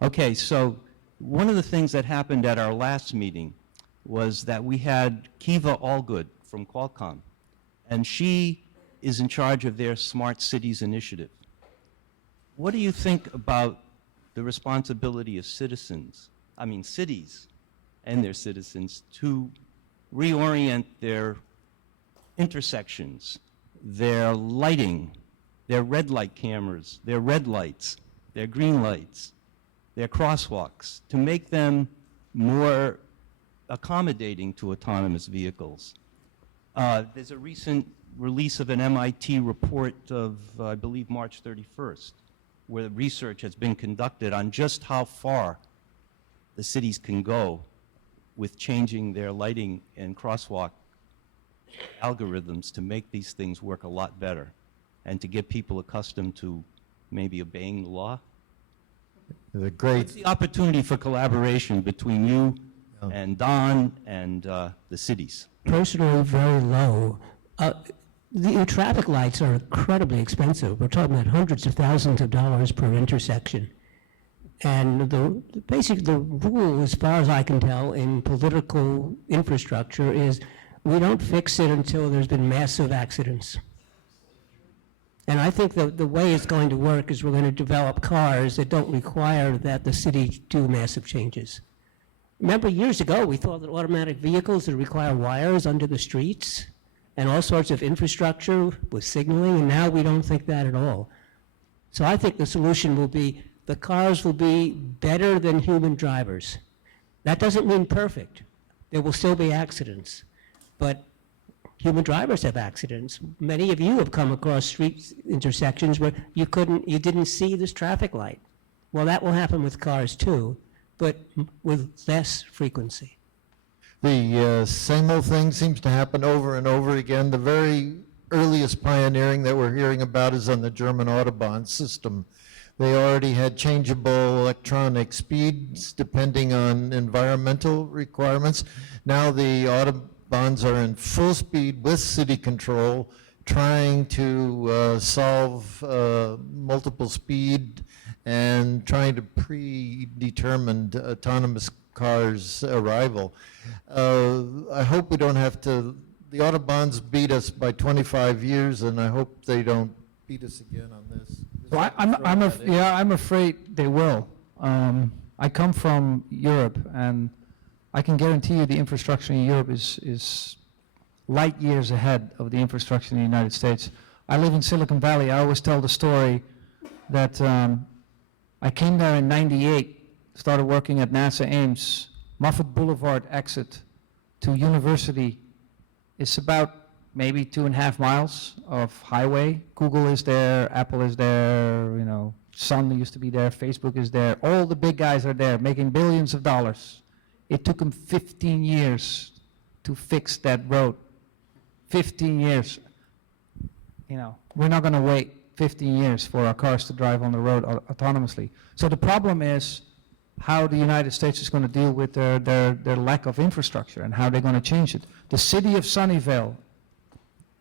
Okay, so one of the things that happened at our last meeting was that we had Kiva Allgood from Qualcomm, and she is in charge of their Smart Cities initiative. What do you think about the responsibility of cities and their citizens to reorient their intersections, their lighting, their red light cameras, their red lights, their green lights, their crosswalks, to make them more accommodating to autonomous vehicles? There's a recent release of an MIT report of, I believe, March 31st, where research has been conducted on just how far the cities can go with changing their lighting and crosswalk algorithms to make these things work a lot better and to get people accustomed to maybe obeying the law. What's the opportunity for collaboration between you and Don and the cities? Personally, very low. The traffic lights are incredibly expensive. We're talking about hundreds of thousands of dollars per intersection. And the rule, as far as I can tell, in political infrastructure is we don't fix it until there's been massive accidents. And I think the way it's going to work is we're going to develop cars that don't require that the city do massive changes. Remember, years ago, we thought that automatic vehicles would require wires under the streets and all sorts of infrastructure with signaling, and now we don't think that at all. So I think the solution will be the cars will be better than human drivers. That doesn't mean perfect. There will still be accidents, but human drivers have accidents. Many of you have come across street intersections where you didn't see this traffic light. Well, that will happen with cars too, but with less frequency. The same old thing seems to happen over and over again. The very earliest pioneering that we're hearing about is on the German Autobahn system. They already had changeable electronic speeds depending on environmental requirements. Now the Autobahns are in full speed with city control, trying to solve multiple speed and trying to predetermine autonomous cars' arrival. I hope we don't have to, the Autobahns beat us by 25 years, and I hope they don't beat us again on this. Well, I'm afraid they will. I come from Europe, and I can guarantee you the infrastructure in Europe is light years ahead of the infrastructure in the United States. I live in Silicon Valley. I always tell the story that I came there in '98, started working at NASA Ames. Moffett Boulevard exit to University is about maybe 2.5 miles of highway. Google is there, Apple is there, you know, Sun used to be there, Facebook is there. All the big guys are there making billions of dollars. It took them 15 years to fix that road. 15 years. You know, we're not going to wait 15 years for our cars to drive on the road autonomously. So the problem is how the United States is going to deal with their lack of infrastructure and how they're going to change it. The city of Sunnyvale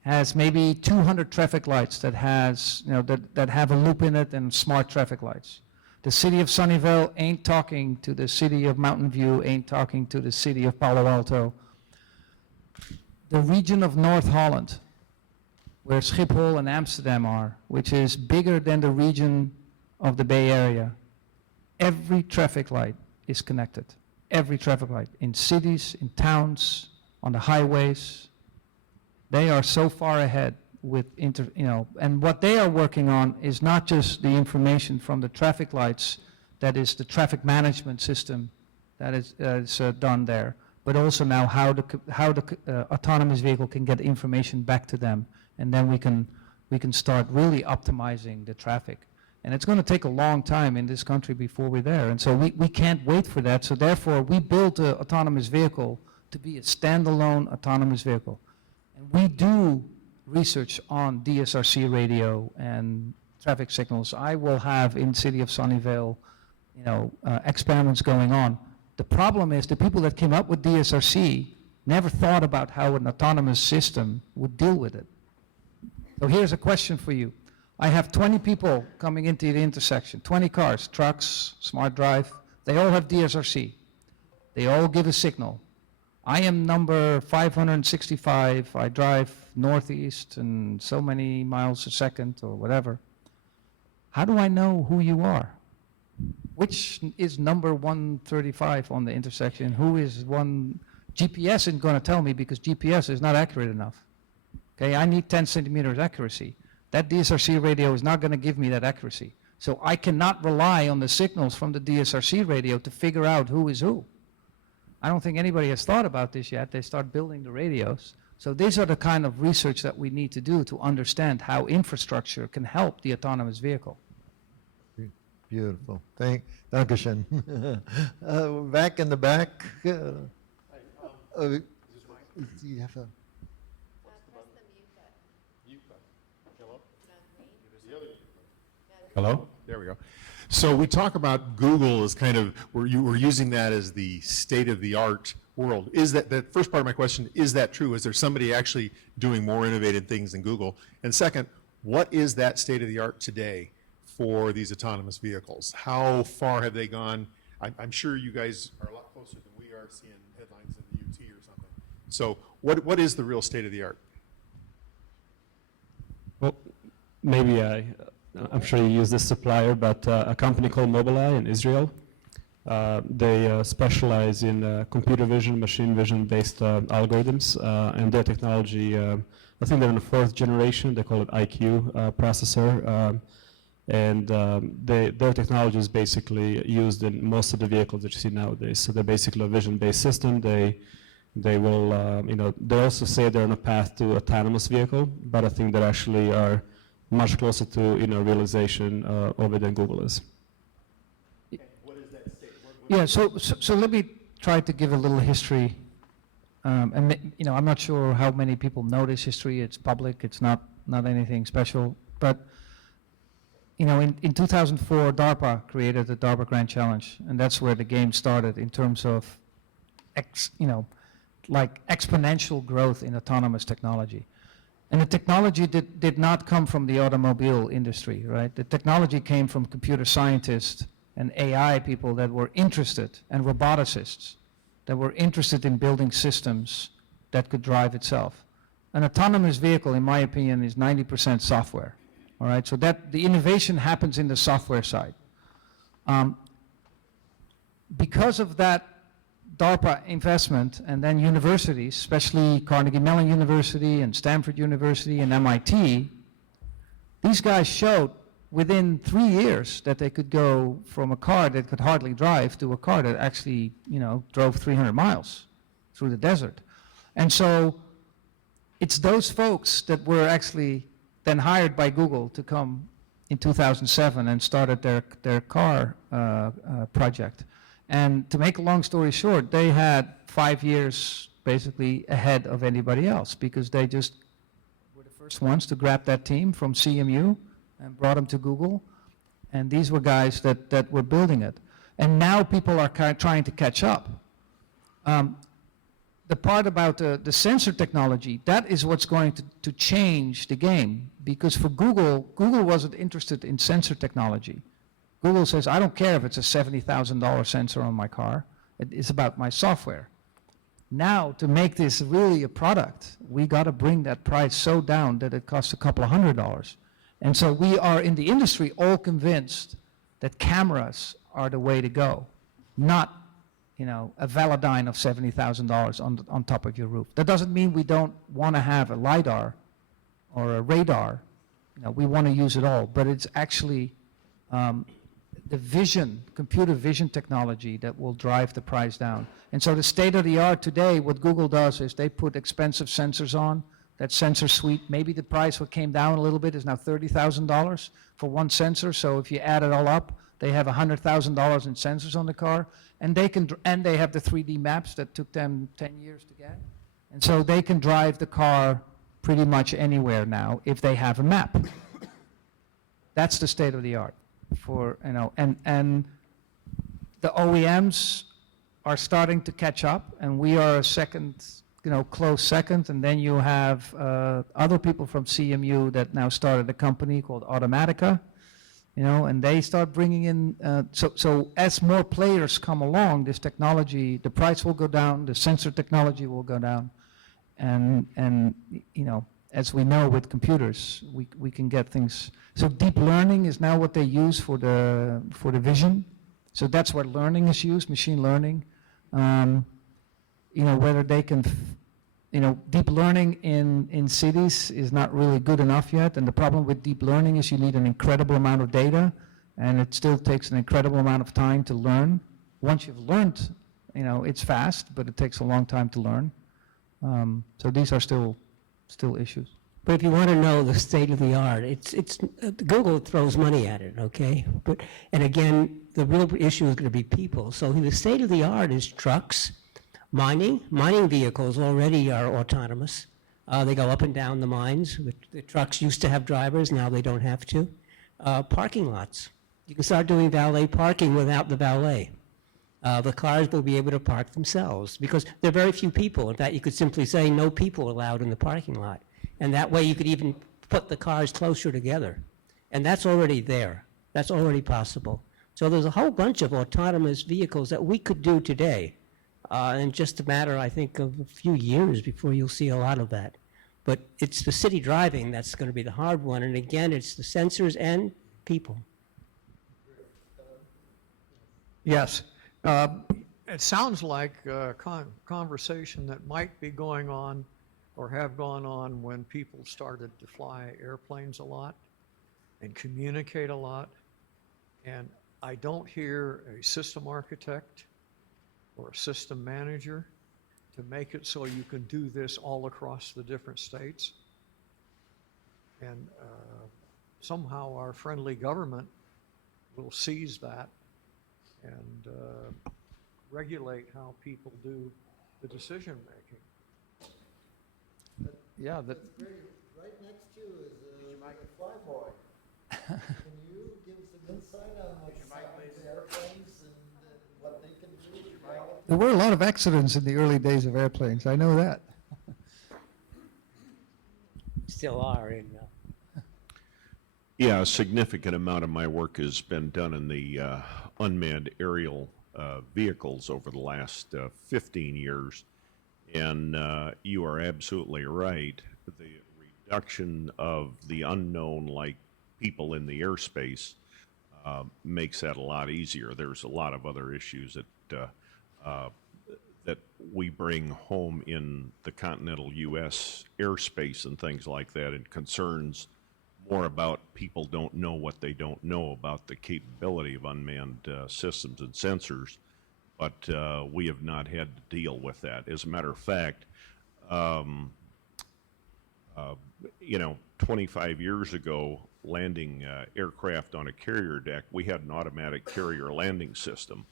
has maybe 200 traffic lights that has, you know, that have a loop in it and smart traffic lights. The city of Sunnyvale ain't talking to the city of Mountain View, ain't talking to the city of Palo Alto. The region of North Holland, where Schiphol and Amsterdam are, which is bigger than the region of the Bay Area, every traffic light is connected. Every traffic light, in cities, in towns, on the highways. They are so far ahead with, and what they are working on is not just the information from the traffic lights, that is the traffic management system that is done there, but also now how the autonomous vehicle can get information back to them, and then we can start really optimizing the traffic. And it's going to take a long time in this country before we're there, and so we can't wait for that. So therefore, we built an autonomous vehicle to be a standalone autonomous vehicle. And we do research on DSRC radio and traffic signals. I will have in city of Sunnyvale, experiments going on. The problem is the people that came up with DSRC never thought about how an autonomous system would deal with it. So here's a question for you. I have 20 people coming into the intersection, 20 cars, trucks, smart drive. They all have DSRC. They all give a signal. I am number 565. I drive northeast and so many miles a second or whatever. How do I know who you are? Which is number 135 on the intersection? Who is one? GPS isn't going to tell me because GPS is not accurate enough. Okay, I need 10 centimeters accuracy. That DSRC radio is not going to give me that accuracy. So I cannot rely on the signals from the DSRC radio to figure out who is who. I don't think anybody has thought about this yet. They start building the radios. So these are the kind of research that we need to do to understand how infrastructure can help the autonomous vehicle. Beautiful. Dankeschön. Back in the back. Do you have a... Hello? There we go. So we talk about Google as kind of, we're using that as the state-of-the-art world. Is that, the first part of my question, is that true? Is there somebody actually doing more innovative things than Google? And second, what is that state-of-the-art today for these autonomous vehicles? How far have they gone? I'm sure you guys are a lot closer than we are seeing headlines in the UT or something. So what is the real state-of-the-art? Well, maybe I'm sure you use this supplier, but a company called Mobileye in Israel, they specialize in computer vision, machine vision-based algorithms, and their technology, I think they're in the 4th generation, they call it IQ processor, and their technology is basically used in most of the vehicles that you see nowadays. So they're basically a vision-based system. They will, they also say they're on a path to autonomous vehicle, but I think they actually are much closer to realization of it than Google is. What is that state? Yeah, so let me try to give a little history. And I'm not sure how many people know this history. It's public. It's not anything special. But in 2004, DARPA created the DARPA Grand Challenge, and that's where the game started in terms of exponential growth in autonomous technology. And the technology did not come from the automobile industry, right? The technology came from computer scientists and AI people that were interested, and roboticists that were interested in building systems that could drive itself. An autonomous vehicle, in my opinion, is 90% software, all right? So that the innovation happens in the software side. Because of that DARPA investment, and then universities, especially Carnegie Mellon University and Stanford University and MIT, these guys showed within 3 years that they could go from a car that could hardly drive to a car that actually, drove 300 miles through the desert. And so it's those folks that were actually then hired by Google to come in 2007 and started their car project. And to make a long story short, they had 5 years basically ahead of anybody else because they just were the first ones to grab that team from CMU and brought them to Google. And these were guys that were building it. And now people are trying to catch up. The part about the sensor technology, that is what's going to change the game. Because for Google wasn't interested in sensor technology. Google says, I don't care if it's a $70,000 sensor on my car. It's about my software. Now, to make this really a product, we got to bring that price so down that it costs a couple of $100. And so we are in the industry all convinced that cameras are the way to go, not a Velodyne of $70,000 on top of your roof. That doesn't mean we don't want to have a LiDAR or a radar. We want to use it all, but it's actually the computer vision technology that will drive the price down. And so the state of the art today, what Google does is they put expensive sensors on, that sensor suite. Maybe the price what came down a little bit is now $30,000 for one sensor. So if you add it all up, they have $100,000 in sensors on the car, and they have the 3D maps that took them 10 years to get. And so they can drive the car pretty much anywhere now if they have a map. That's the state of the art. And the OEMs are starting to catch up, and we are a second, close second, and then you have other people from CMU that now started a company called Automatica, and they start bringing in, so as more players come along, this technology, the price will go down, the sensor technology will go down, and as we know with computers, we can get things. So deep learning is now what they use for the vision. So that's where learning is used, machine learning. Whether they can, deep learning in cities is not really good enough yet. And the problem with deep learning is you need an incredible amount of data, and it still takes an incredible amount of time to learn. Once you've learned, it's fast, but it takes a long time to learn. So these are still issues. But if you want to know the state of the art, it's Google throws money at it, okay? And again, the real issue is going to be people. So the state of the art is trucks, mining vehicles already are autonomous. They go up and down the mines. The trucks used to have drivers, now they don't have to. Parking lots. You can start doing valet parking without the valet. The cars will be able to park themselves because there are very few people. In fact, you could simply say no people allowed in the parking lot. And that way you could even put the cars closer together. And that's already there. That's already possible. So there's a whole bunch of autonomous vehicles that we could do today. And just a matter, I think, of a few years before you'll see a lot of that. But it's the city driving that's going to be the hard one. And again, it's the sensors and people. Yes. It sounds like a conversation that might be going on or have gone on when people started to fly airplanes a lot and communicate a lot. And I don't hear a system architect or a system manager to make it so you can do this all across the different states. And somehow our friendly government will seize that and regulate how people do the decision making. Yeah, Right next to you is a flyboy. Can you give some insight on what's airplanes and what they can do? There were a lot of accidents in the early days of airplanes. I know that. still are in. Yeah, a significant amount of my work has been done in the unmanned aerial vehicles over the last 15 years. And you are absolutely right. The reduction of the unknown, like people in the airspace, makes that a lot easier. There's a lot of other issues that we bring home in the continental U.S. airspace and things like that, and concerns more about people don't know what they don't know about the capability of unmanned systems and sensors, but we have not had to deal with that. As a matter of fact, 25 years ago, landing aircraft on a carrier deck, we had an automatic carrier landing system.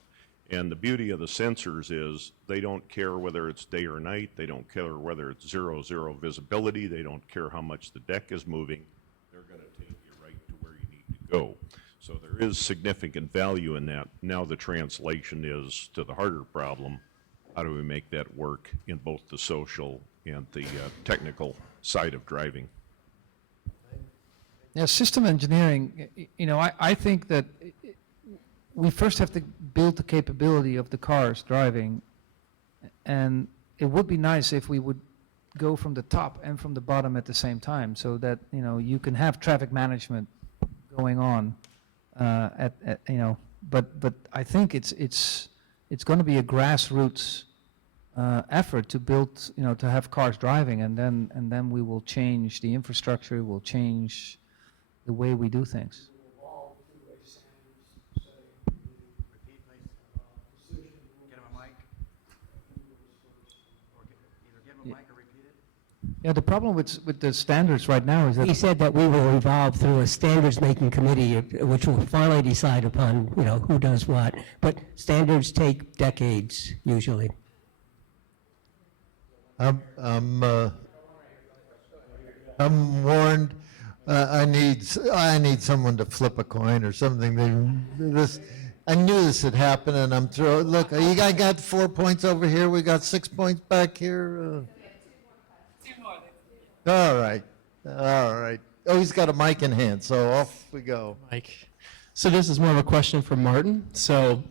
And the beauty of the sensors is they don't care whether it's day or night, they don't care whether it's 0-0 visibility, they don't care how much the deck is moving. They're going to take you right to where you need to go. So there is significant value in that. Now the translation is to the harder problem: how do we make that work in both the social and the technical side of driving? Yeah, system engineering, I think that we first have to build the capability of the cars driving, and it would be nice if we would go from the top and from the bottom at the same time, so that you can have traffic management going on but I think it's going to be a grassroots effort to build, to have cars driving, and then we will change the infrastructure, we'll change the way we do things. Yeah, the problem with the standards right now is that He said that we will evolve through a standards-making committee, which will finally decide upon, who does what. But standards take decades, usually. I'm warned. I need someone to flip a coin or something. I knew this had happened, and I'm throwing. Look, you guys got 4 points over here. We got 6 points back here. All right. Oh, he's got a mic in hand, so off we go. Mike. So this is more of a question for Martin. So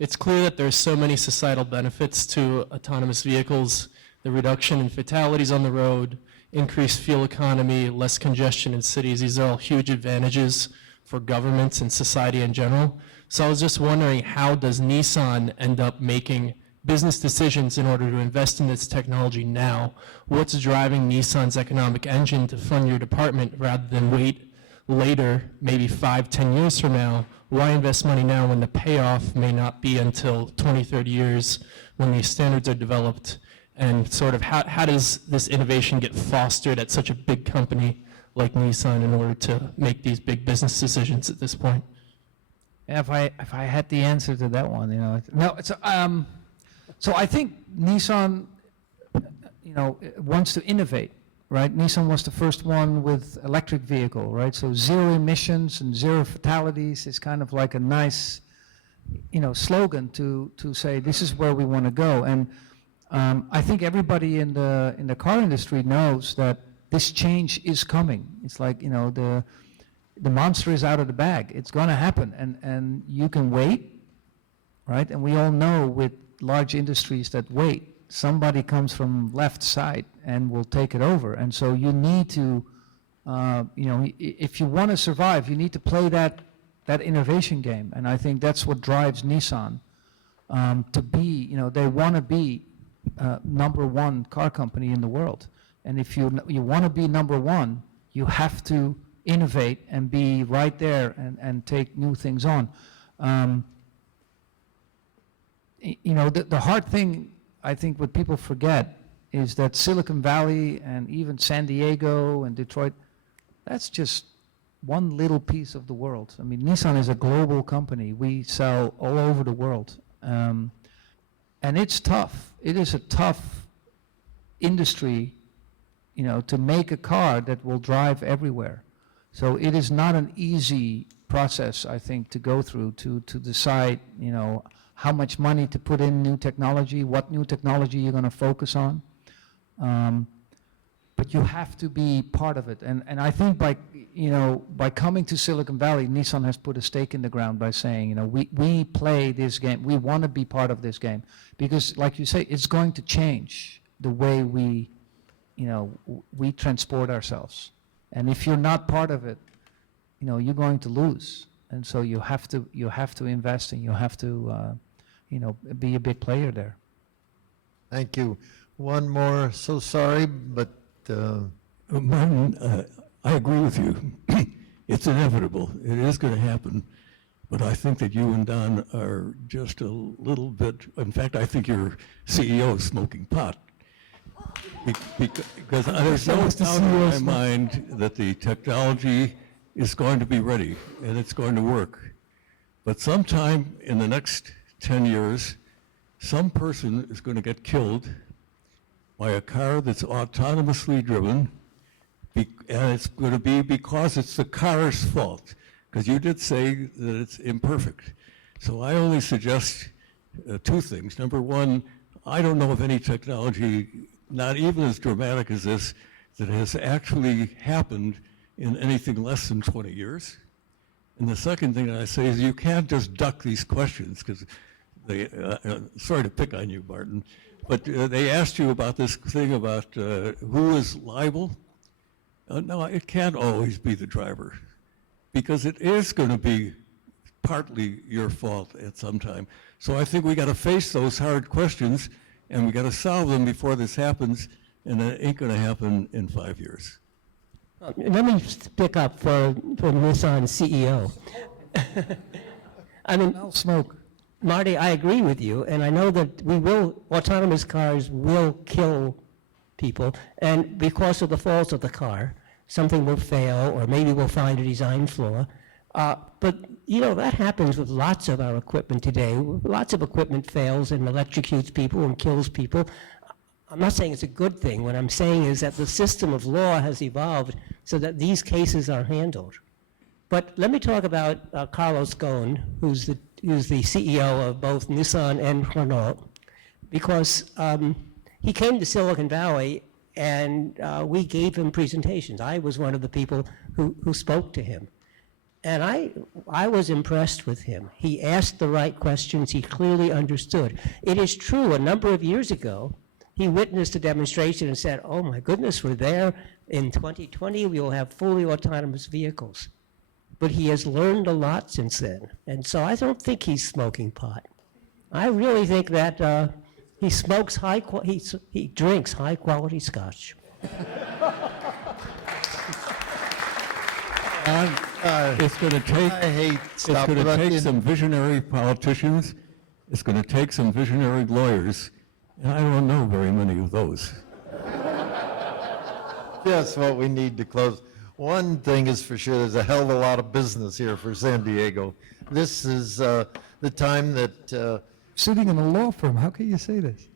it's clear that there's so many societal benefits to autonomous vehicles: the reduction in fatalities on the road, increased fuel economy, less congestion in cities. These are all huge advantages for governments and society in general. So I was just wondering, how does Nissan end up making business decisions in order to invest in this technology now? What's driving Nissan's economic engine to fund your department rather than wait later, maybe 5-10 years from now? Why invest money now when the payoff may not be until 20-30 years when these standards are developed? And sort of how does this innovation get fostered at such a big company like Nissan in order to make these big business decisions at this point? if I had the answer to that one, no. It's so I think Nissan, wants to innovate, right? Nissan was the first one with electric vehicle, right? So 0 emissions and 0 fatalities is kind of like a nice, slogan to say this is where we want to go. And I think everybody in the car industry knows that this change is coming. It's like, the monster is out of the bag. It's going to happen, and you can wait, right? And we all know with large industries that wait, somebody comes from left side and will take it over. And so you need to, if you want to survive, you need to play that innovation game. And I think that's what drives Nissan to be, they want to be #1 car company in the world. And if you want to be #1, you have to innovate and be right there and take new things on. The hard thing, I think, what people forget is that Silicon Valley and even San Diego and Detroit, that's just one little piece of the world. I mean, Nissan is a global company. We sell all over the world. And it's tough. It is a tough industry, to make a car that will drive everywhere. So it is not an easy process, I think, to go through to decide, how much money to put in new technology, what new technology you're going to focus on. but you have to be part of it. And I think by coming to Silicon Valley, Nissan has put a stake in the ground by saying, we play this game, we want to be part of this game, because like you say, it's going to change the way we transport ourselves. And if you're not part of it, you're going to lose. And so you have to invest, and you have to be a big player there. Thank you. One more, so sorry, but Martin, I agree with you. It's inevitable. It is going to happen. But I think that you and Don are just a little bit, in fact, I think your CEO is smoking pot. Because there's no doubt in my mind that the technology is going to be ready and it's going to work. But sometime in the next 10 years, some person is going to get killed by a car that's autonomously driven, and it's going to be because it's the car's fault, because you did say that it's imperfect. So I only suggest two things. Number one, I don't know of any technology, not even as dramatic as this, that has actually happened in anything less than 20 years. And the second thing that I say is you can't just duck these questions, because they, sorry to pick on you, Martin, but they asked you about this thing about who is liable. No, it can't always be the driver, because it is going to be partly your fault at some time. So I think we got to face those hard questions, and we got to solve them before this happens, and it ain't going to happen in 5 years. Let me pick up for Nissan CEO. I mean, I'll smoke. Marty, I agree with you, and I know that autonomous cars will kill people, and because of the faults of the car, something will fail, or maybe we'll find a design flaw. But, that happens with lots of our equipment today. Lots of equipment fails and electrocutes people and kills people. I'm not saying it's a good thing. What I'm saying is that the system of law has evolved so that these cases are handled. But let me talk about Carlos Ghosn, who's the CEO of both Nissan and Renault, because he came to Silicon Valley and we gave him presentations. I was one of the people who spoke to him. And I was impressed with him. He asked the right questions. He clearly understood. It is true, a number of years ago, he witnessed a demonstration and said, oh my goodness, we're there. In 2020, we will have fully autonomous vehicles. But he has learned a lot since then. And so I don't think he's smoking pot. I really think that he smokes he drinks high quality scotch. It's going to take some visionary politicians. It's going to take some visionary lawyers. And I don't know very many of those. That's what we need to close. One thing is for sure, there's a hell of a lot of business here for San Diego. This is the time that... Sitting in a law firm, how can you say this?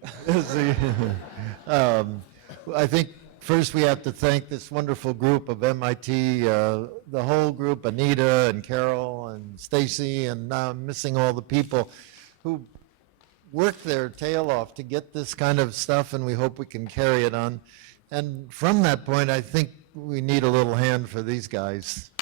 I think first we have to thank this wonderful group of MIT, the whole group, Anita and Carol and Stacy, and now I'm missing all the people who worked their tail off to get this kind of stuff, and we hope we can carry it on. And from that point, I think we need a little hand for these guys.